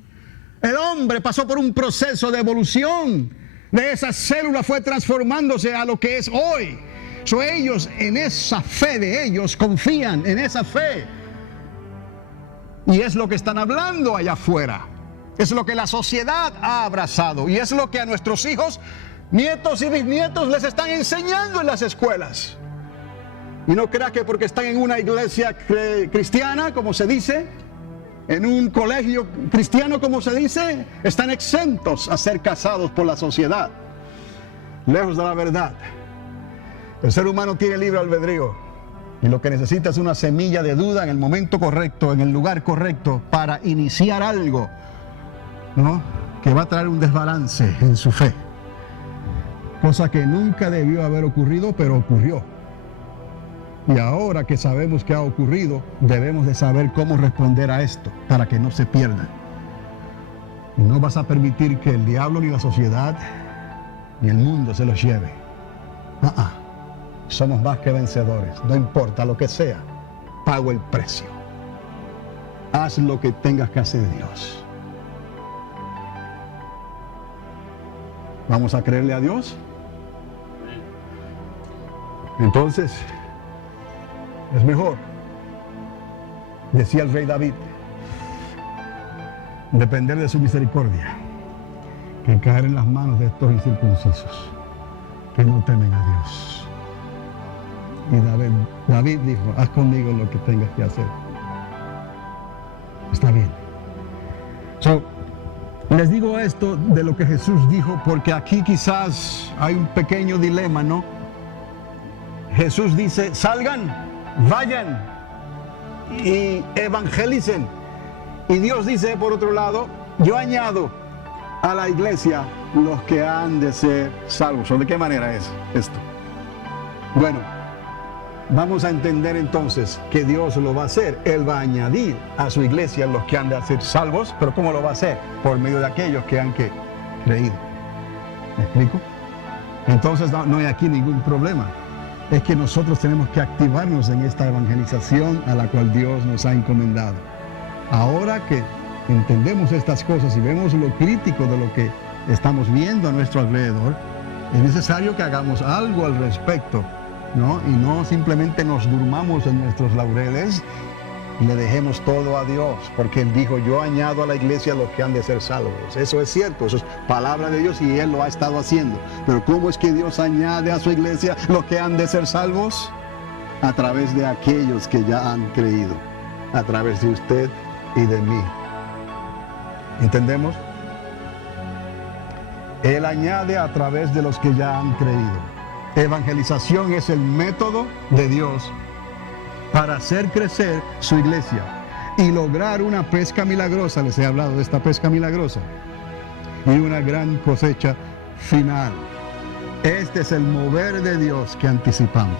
El hombre pasó por un proceso de evolución. De esa célula fue transformándose a lo que es hoy. Ellos, en esa fe de ellos, confían en esa fe. Y es lo que están hablando allá afuera. Es lo que la sociedad ha abrazado. Y es lo que a nuestros hijos, nietos y bisnietos les están enseñando en las escuelas. Y no crea que porque están en una iglesia cristiana, como se dice, en un colegio cristiano, como se dice, están exentos a ser casados por la sociedad. Lejos de la verdad. El ser humano tiene libre albedrío y lo que necesita es una semilla de duda en el momento correcto, en el lugar correcto, para iniciar algo, ¿no? que va a traer un desbalance en su fe. Cosa que nunca debió haber ocurrido, pero ocurrió. Y ahora que sabemos que ha ocurrido, debemos de saber cómo responder a esto para que no se pierda. Y no vas a permitir que el diablo, ni la sociedad, ni el mundo se los lleve. Somos más que vencedores. No importa lo que sea, pago el precio. Haz lo que tengas que hacer, Dios. ¿Vamos a creerle a Dios? Entonces, es mejor, decía el rey David, depender de su misericordia que caer en las manos de estos incircuncisos que no temen a Dios. Y David dijo, haz conmigo lo que tengas que hacer. Está bien. Les digo esto de lo que Jesús dijo porque aquí quizás hay un pequeño dilema, ¿no? Jesús dice, salgan, vayan y evangelicen. Y Dios dice, por otro lado, yo añado a la iglesia los que han de ser salvos. ¿De qué manera es esto? Bueno, vamos a entender entonces que Dios lo va a hacer. Él va a añadir a su iglesia los que han de ser salvos. ¿Pero cómo lo va a hacer? Por medio de aquellos que han creído. ¿Me explico? Entonces no hay aquí ningún problema. Es que nosotros tenemos que activarnos en esta evangelización a la cual Dios nos ha encomendado. Ahora que entendemos estas cosas y vemos lo crítico de lo que estamos viendo a nuestro alrededor, es necesario que hagamos algo al respecto, ¿no? Y no simplemente nos durmamos en nuestros laureles y le dejemos todo a Dios, porque Él dijo, yo añado a la iglesia los que han de ser salvos. Eso es cierto, eso es palabra de Dios y Él lo ha estado haciendo. Pero ¿cómo es que Dios añade a su iglesia los que han de ser salvos? A través de aquellos que ya han creído, a través de usted y de mí. ¿Entendemos? Él añade a través de los que ya han creído. Evangelización es el método de Dios para hacer crecer su iglesia y lograr una pesca milagrosa. Les he hablado de esta pesca milagrosa y una gran cosecha final. Este es el mover de Dios que anticipamos.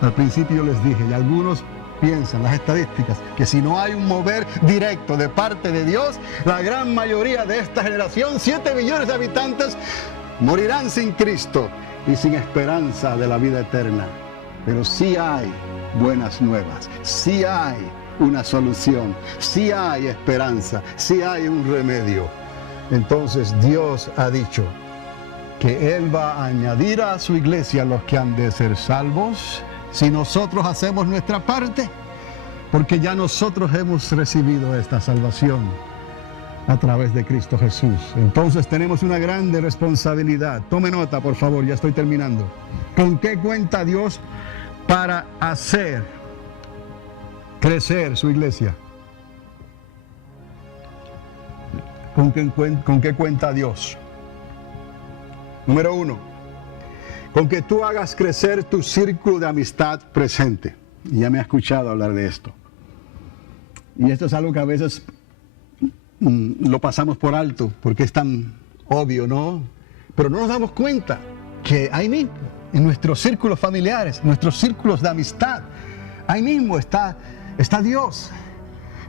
Al principio les dije, y algunos piensan, las estadísticas, que si no hay un mover directo de parte de Dios, la gran mayoría de esta generación, 7 billones de habitantes, morirán sin Cristo y sin esperanza de la vida eterna. Pero sí hay buenas nuevas, sí hay una solución, sí hay esperanza, sí hay un remedio. Entonces Dios ha dicho que Él va a añadir a su iglesia los que han de ser salvos si nosotros hacemos nuestra parte, porque ya nosotros hemos recibido esta salvación a través de Cristo Jesús. Entonces tenemos una grande responsabilidad. Tome nota, por favor, ya estoy terminando. ¿Con qué cuenta Dios para hacer crecer su iglesia? ¿Con qué cuenta Dios? Número 1, con que tú hagas crecer tu círculo de amistad presente. Y ya me ha escuchado hablar de esto. Y esto es algo que a veces lo pasamos por alto, porque es tan obvio, ¿no? Pero no nos damos cuenta que ahí mismo, en nuestros círculos familiares, nuestros círculos de amistad, ahí mismo está Dios,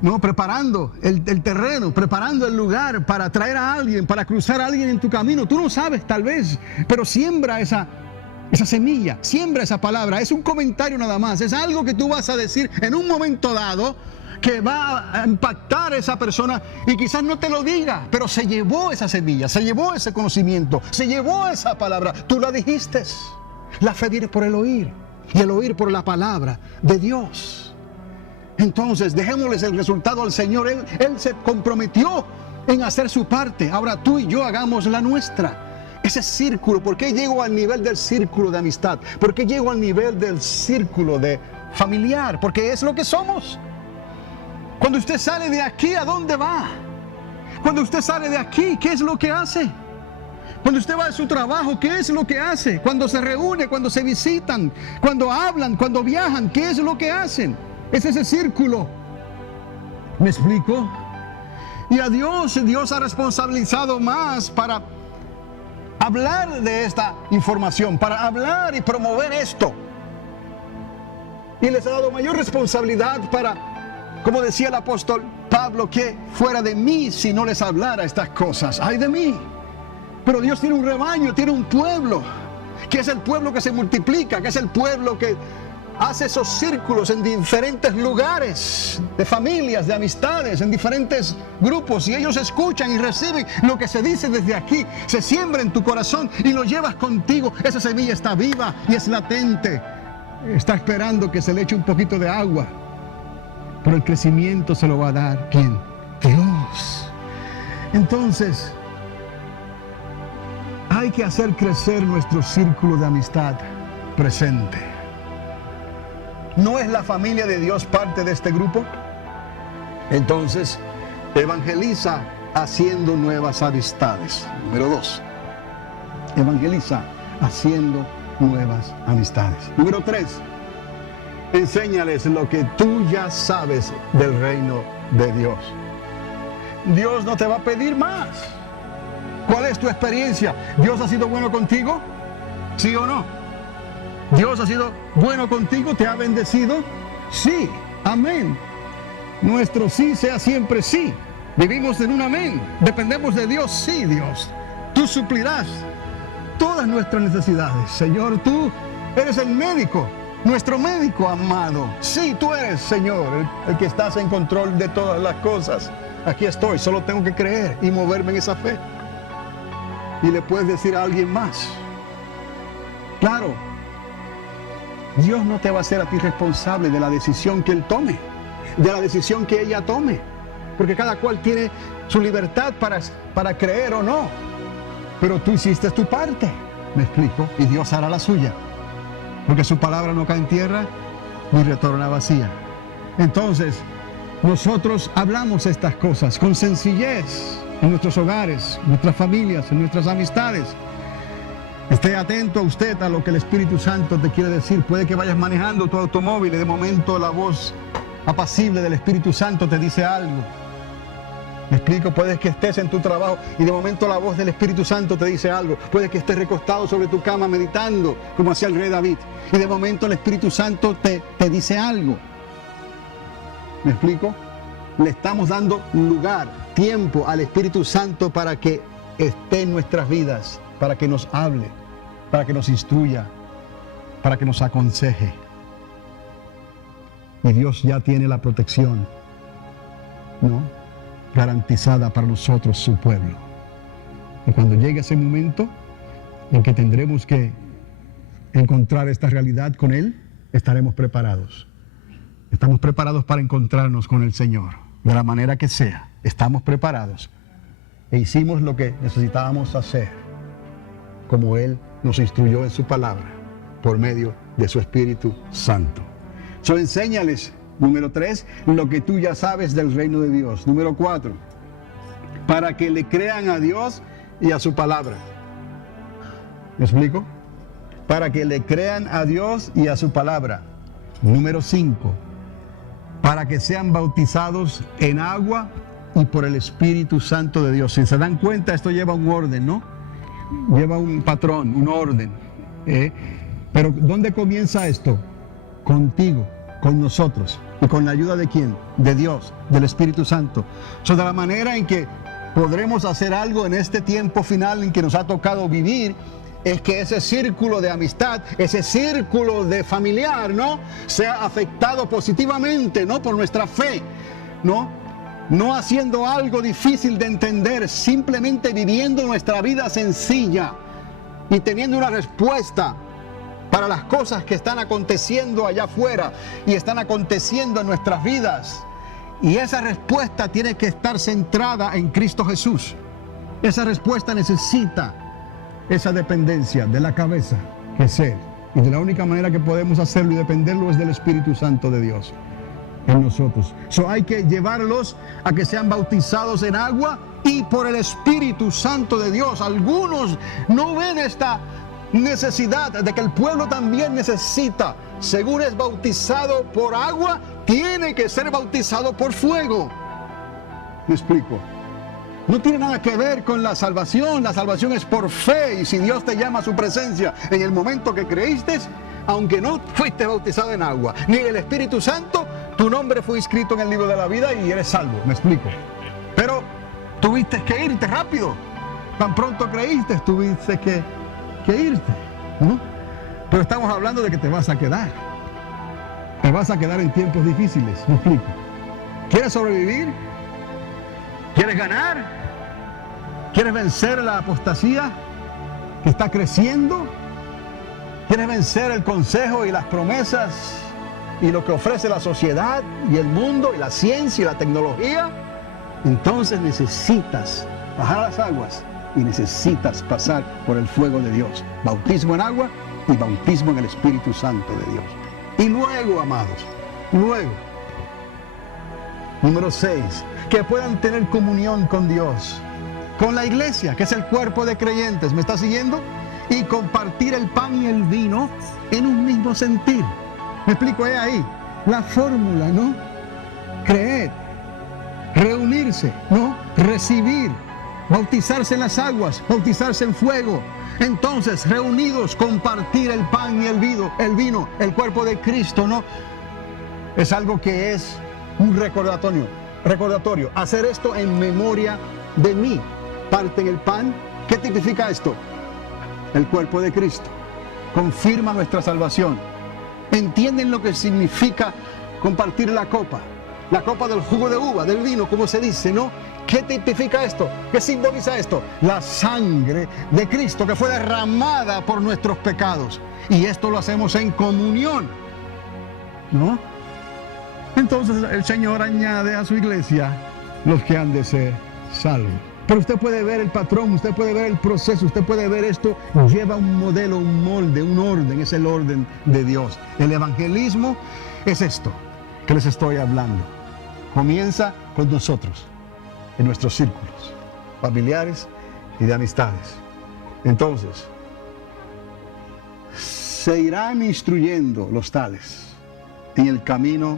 ¿no? Preparando el terreno, preparando el lugar para traer a alguien, para cruzar a alguien en tu camino. Tú no sabes, tal vez, pero siembra esa semilla, siembra esa palabra. Es un comentario nada más, es algo que tú vas a decir en un momento dado que va a impactar a esa persona y quizás no te lo diga, pero se llevó esa semilla, se llevó ese conocimiento, se llevó esa palabra. Tú la dijiste. La fe viene por el oír y el oír por la palabra de Dios. Entonces dejémosles el resultado al Señor. Él se comprometió en hacer su parte. Ahora tú y yo hagamos la nuestra. Ese círculo, ¿por qué llego al nivel del círculo de amistad? ¿Por qué llego al nivel del círculo de familiar? Porque es lo que somos. Cuando usted sale de aquí, ¿a dónde va? Cuando usted sale de aquí, ¿qué es lo que hace? Cuando usted va a su trabajo, ¿qué es lo que hace? Cuando se reúne, cuando se visitan, cuando hablan, cuando viajan, ¿qué es lo que hacen? Es ese círculo. ¿Me explico? Y a Dios ha responsabilizado más para hablar de esta información, para hablar y promover esto. Y les ha dado mayor responsabilidad para, como decía el apóstol Pablo, que fuera de mí si no les hablara estas cosas. ¡Ay de mí! Pero Dios tiene un rebaño, tiene un pueblo, que es el pueblo que se multiplica, que es el pueblo que hace esos círculos en diferentes lugares, de familias, de amistades, en diferentes grupos, y ellos escuchan y reciben lo que se dice desde aquí, se siembra en tu corazón y lo llevas contigo. Esa semilla está viva y es latente, está esperando que se le eche un poquito de agua, pero el crecimiento se lo va a dar ¿quién? Dios. Entonces hay que hacer crecer nuestro círculo de amistad presente. ¿No es la familia de Dios parte de este grupo? Entonces, evangeliza haciendo nuevas amistades. Número 2. Evangeliza haciendo nuevas amistades. Número 3. Enséñales lo que tú ya sabes del reino de Dios. Dios no te va a pedir más. ¿Cuál es tu experiencia? ¿Dios ha sido bueno contigo? ¿Sí o no? ¿Dios ha sido bueno contigo? ¿Te ha bendecido? Sí, amén. Nuestro sí sea siempre sí. Vivimos en un amén. Dependemos de Dios, sí, Dios. Tú suplirás todas nuestras necesidades. Señor, tú eres el médico, nuestro médico amado. Sí, tú eres, Señor, el que estás en control de todas las cosas. Aquí estoy, solo tengo que creer y moverme en esa fe. Y le puedes decir a alguien más. Claro, Dios no te va a hacer a ti responsable de la decisión que Él tome, de la decisión que ella tome, porque cada cual tiene su libertad para creer o no, pero tú hiciste tu parte, ¿me explico? Y Dios hará la suya, porque su palabra no cae en tierra ni retorna vacía. Entonces, nosotros hablamos estas cosas con sencillez en nuestros hogares, en nuestras familias, en nuestras amistades. Esté atento a usted a lo que el Espíritu Santo te quiere decir. Puede que vayas manejando tu automóvil y de momento la voz apacible del Espíritu Santo te dice algo. ¿Me explico? Puede que estés en tu trabajo y de momento la voz del Espíritu Santo te dice algo. Puede que estés recostado sobre tu cama meditando, como hacía el rey David, y de momento el Espíritu Santo te dice algo. ¿Me explico? Le estamos dando lugar, tiempo al Espíritu Santo para que esté en nuestras vidas, para que nos hable, para que nos instruya, para que nos aconseje. Y Dios ya tiene la protección, ¿no?, garantizada para nosotros, su pueblo. Y cuando llegue ese momento en que tendremos que encontrar esta realidad con Él, estaremos preparados. Estamos preparados para encontrarnos con el Señor, de la manera que sea. Estamos preparados e hicimos lo que necesitábamos hacer, como Él nos instruyó en su palabra, por medio de su Espíritu Santo. Enséñales, número 3, lo que tú ya sabes del reino de Dios. Número 4, para que le crean a Dios y a su palabra. ¿Me explico? Para que le crean a Dios y a su palabra. Número 5, para que sean bautizados en agua y por el Espíritu Santo de Dios. Si se dan cuenta, esto lleva un orden, ¿no? Lleva un patrón, un orden. Pero ¿dónde comienza esto? Contigo, con nosotros. ¿Y con la ayuda de quién? De Dios, del Espíritu Santo. De la manera en que podremos hacer algo en este tiempo final en que nos ha tocado vivir, es que ese círculo de amistad, ese círculo de familiar, ¿no?, sea afectado positivamente, ¿no?, por nuestra fe, ¿no? No haciendo algo difícil de entender, simplemente viviendo nuestra vida sencilla y teniendo una respuesta para las cosas que están aconteciendo allá afuera y están aconteciendo en nuestras vidas. Y esa respuesta tiene que estar centrada en Cristo Jesús. Esa respuesta necesita esa dependencia de la cabeza, que es Él. Y de la única manera que podemos hacerlo y dependerlo es del Espíritu Santo de Dios en nosotros. Hay que llevarlos a que sean bautizados en agua y por el Espíritu Santo de Dios. Algunos no ven esta necesidad de que el pueblo también necesita. Según es bautizado por agua, tiene que ser bautizado por fuego. ¿Me explico? No tiene nada que ver con la salvación. La salvación es por fe. Y si Dios te llama a su presencia en el momento que creíste, aunque no fuiste bautizado en agua, ni en el Espíritu Santo, tu nombre fue inscrito en el libro de la vida y eres salvo. ¿Me explico? Pero tuviste que irte rápido. Tan pronto creíste, tuviste que irte, ¿no? Pero estamos hablando de que te vas a quedar. Te vas a quedar en tiempos difíciles. ¿Me explico? ¿Quieres sobrevivir? ¿Quieres ganar? ¿Quieres vencer la apostasía que está creciendo? ¿Quieres vencer el consejo y las promesas y lo que ofrece la sociedad y el mundo y la ciencia y la tecnología? Entonces necesitas bajar a las aguas y necesitas pasar por el fuego de Dios. Bautismo en agua y bautismo en el Espíritu Santo de Dios. Y luego, amados, luego, número 6, que puedan tener comunión con Dios, con la iglesia, que es el cuerpo de creyentes. ¿Me está siguiendo? Y compartir el pan y el vino en un mismo sentir. ¿Me explico? Ahí la fórmula, ¿no? Creer, reunirse, ¿no? Recibir, bautizarse en las aguas, bautizarse en fuego. Entonces, reunidos, compartir el pan y el vino, el cuerpo de Cristo, ¿no? Es algo que es un recordatorio. Hacer esto en memoria de mí. Parten el pan. ¿Qué tipifica esto? El cuerpo de Cristo. Confirma nuestra salvación. ¿Entienden lo que significa compartir la copa? La copa del jugo de uva, del vino, como se dice, ¿no? ¿Qué tipifica esto? ¿Qué simboliza esto? La sangre de Cristo que fue derramada por nuestros pecados. Y esto lo hacemos en comunión, ¿no? Entonces el Señor añade a su iglesia los que han de ser salvos. Pero usted puede ver el patrón, usted puede ver el proceso, usted puede ver esto. Lleva un modelo, un molde, un orden. Es el orden de Dios. El evangelismo es esto que les estoy hablando. Comienza con nosotros, en nuestros círculos familiares y de amistades. Entonces, se irán instruyendo los tales en el camino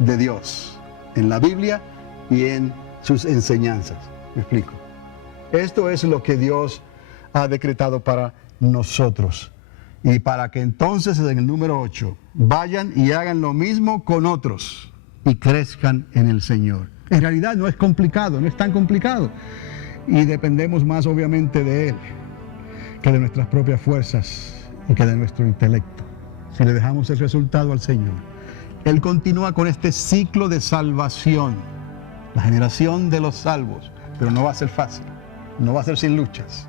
de Dios, en la Biblia y en sus enseñanzas. ¿Me explico? Esto es lo que Dios ha decretado para nosotros. Y para que entonces, en el número 8, vayan y hagan lo mismo con otros y crezcan en el Señor. En realidad no es complicado, no es tan complicado. Y dependemos más obviamente de Él que de nuestras propias fuerzas y que de nuestro intelecto. Si le dejamos el resultado al Señor. Él continúa con este ciclo de salvación, la generación de los salvos, pero no va a ser fácil, no va a ser sin luchas,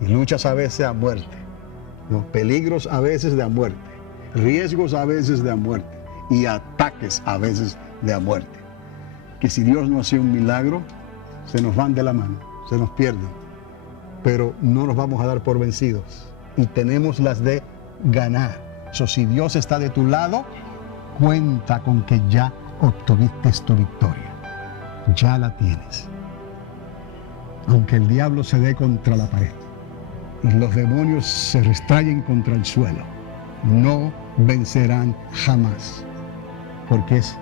y luchas a veces a muerte, ¿no? Peligros a veces de a muerte, riesgos a veces de a muerte, y ataques a veces de a muerte, que si Dios no hace un milagro, se nos van de la mano, se nos pierden, pero no nos vamos a dar por vencidos, y tenemos las de ganar. Si Dios está de tu lado, cuenta con que ya obtuviste tu victoria. Ya la tienes. Aunque el diablo se dé contra la pared y los demonios se restrayen contra el suelo, no vencerán jamás, porque es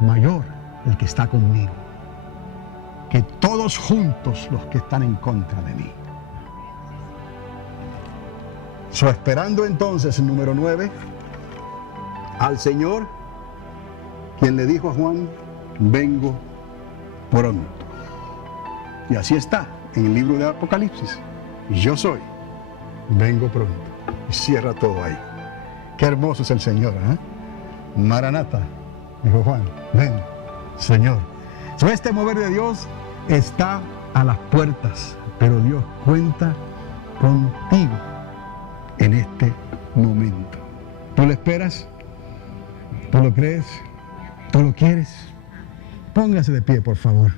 mayor el que está conmigo que todos juntos los que están en contra de mí. Esperando entonces, el número 9, al Señor, quien le dijo a Juan, vengo pronto. Y así está en el libro de Apocalipsis. Yo soy, vengo pronto. Y cierra todo ahí. Qué hermoso es el Señor, ¿eh? Maranata, dijo Juan, ven, Señor. Este mover de Dios está a las puertas, pero Dios cuenta contigo en este momento. ¿Tú lo esperas? ¿Tú lo crees? ¿Tú lo quieres? Póngase de pie, por favor.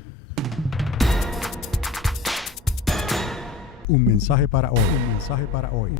Un mensaje para hoy.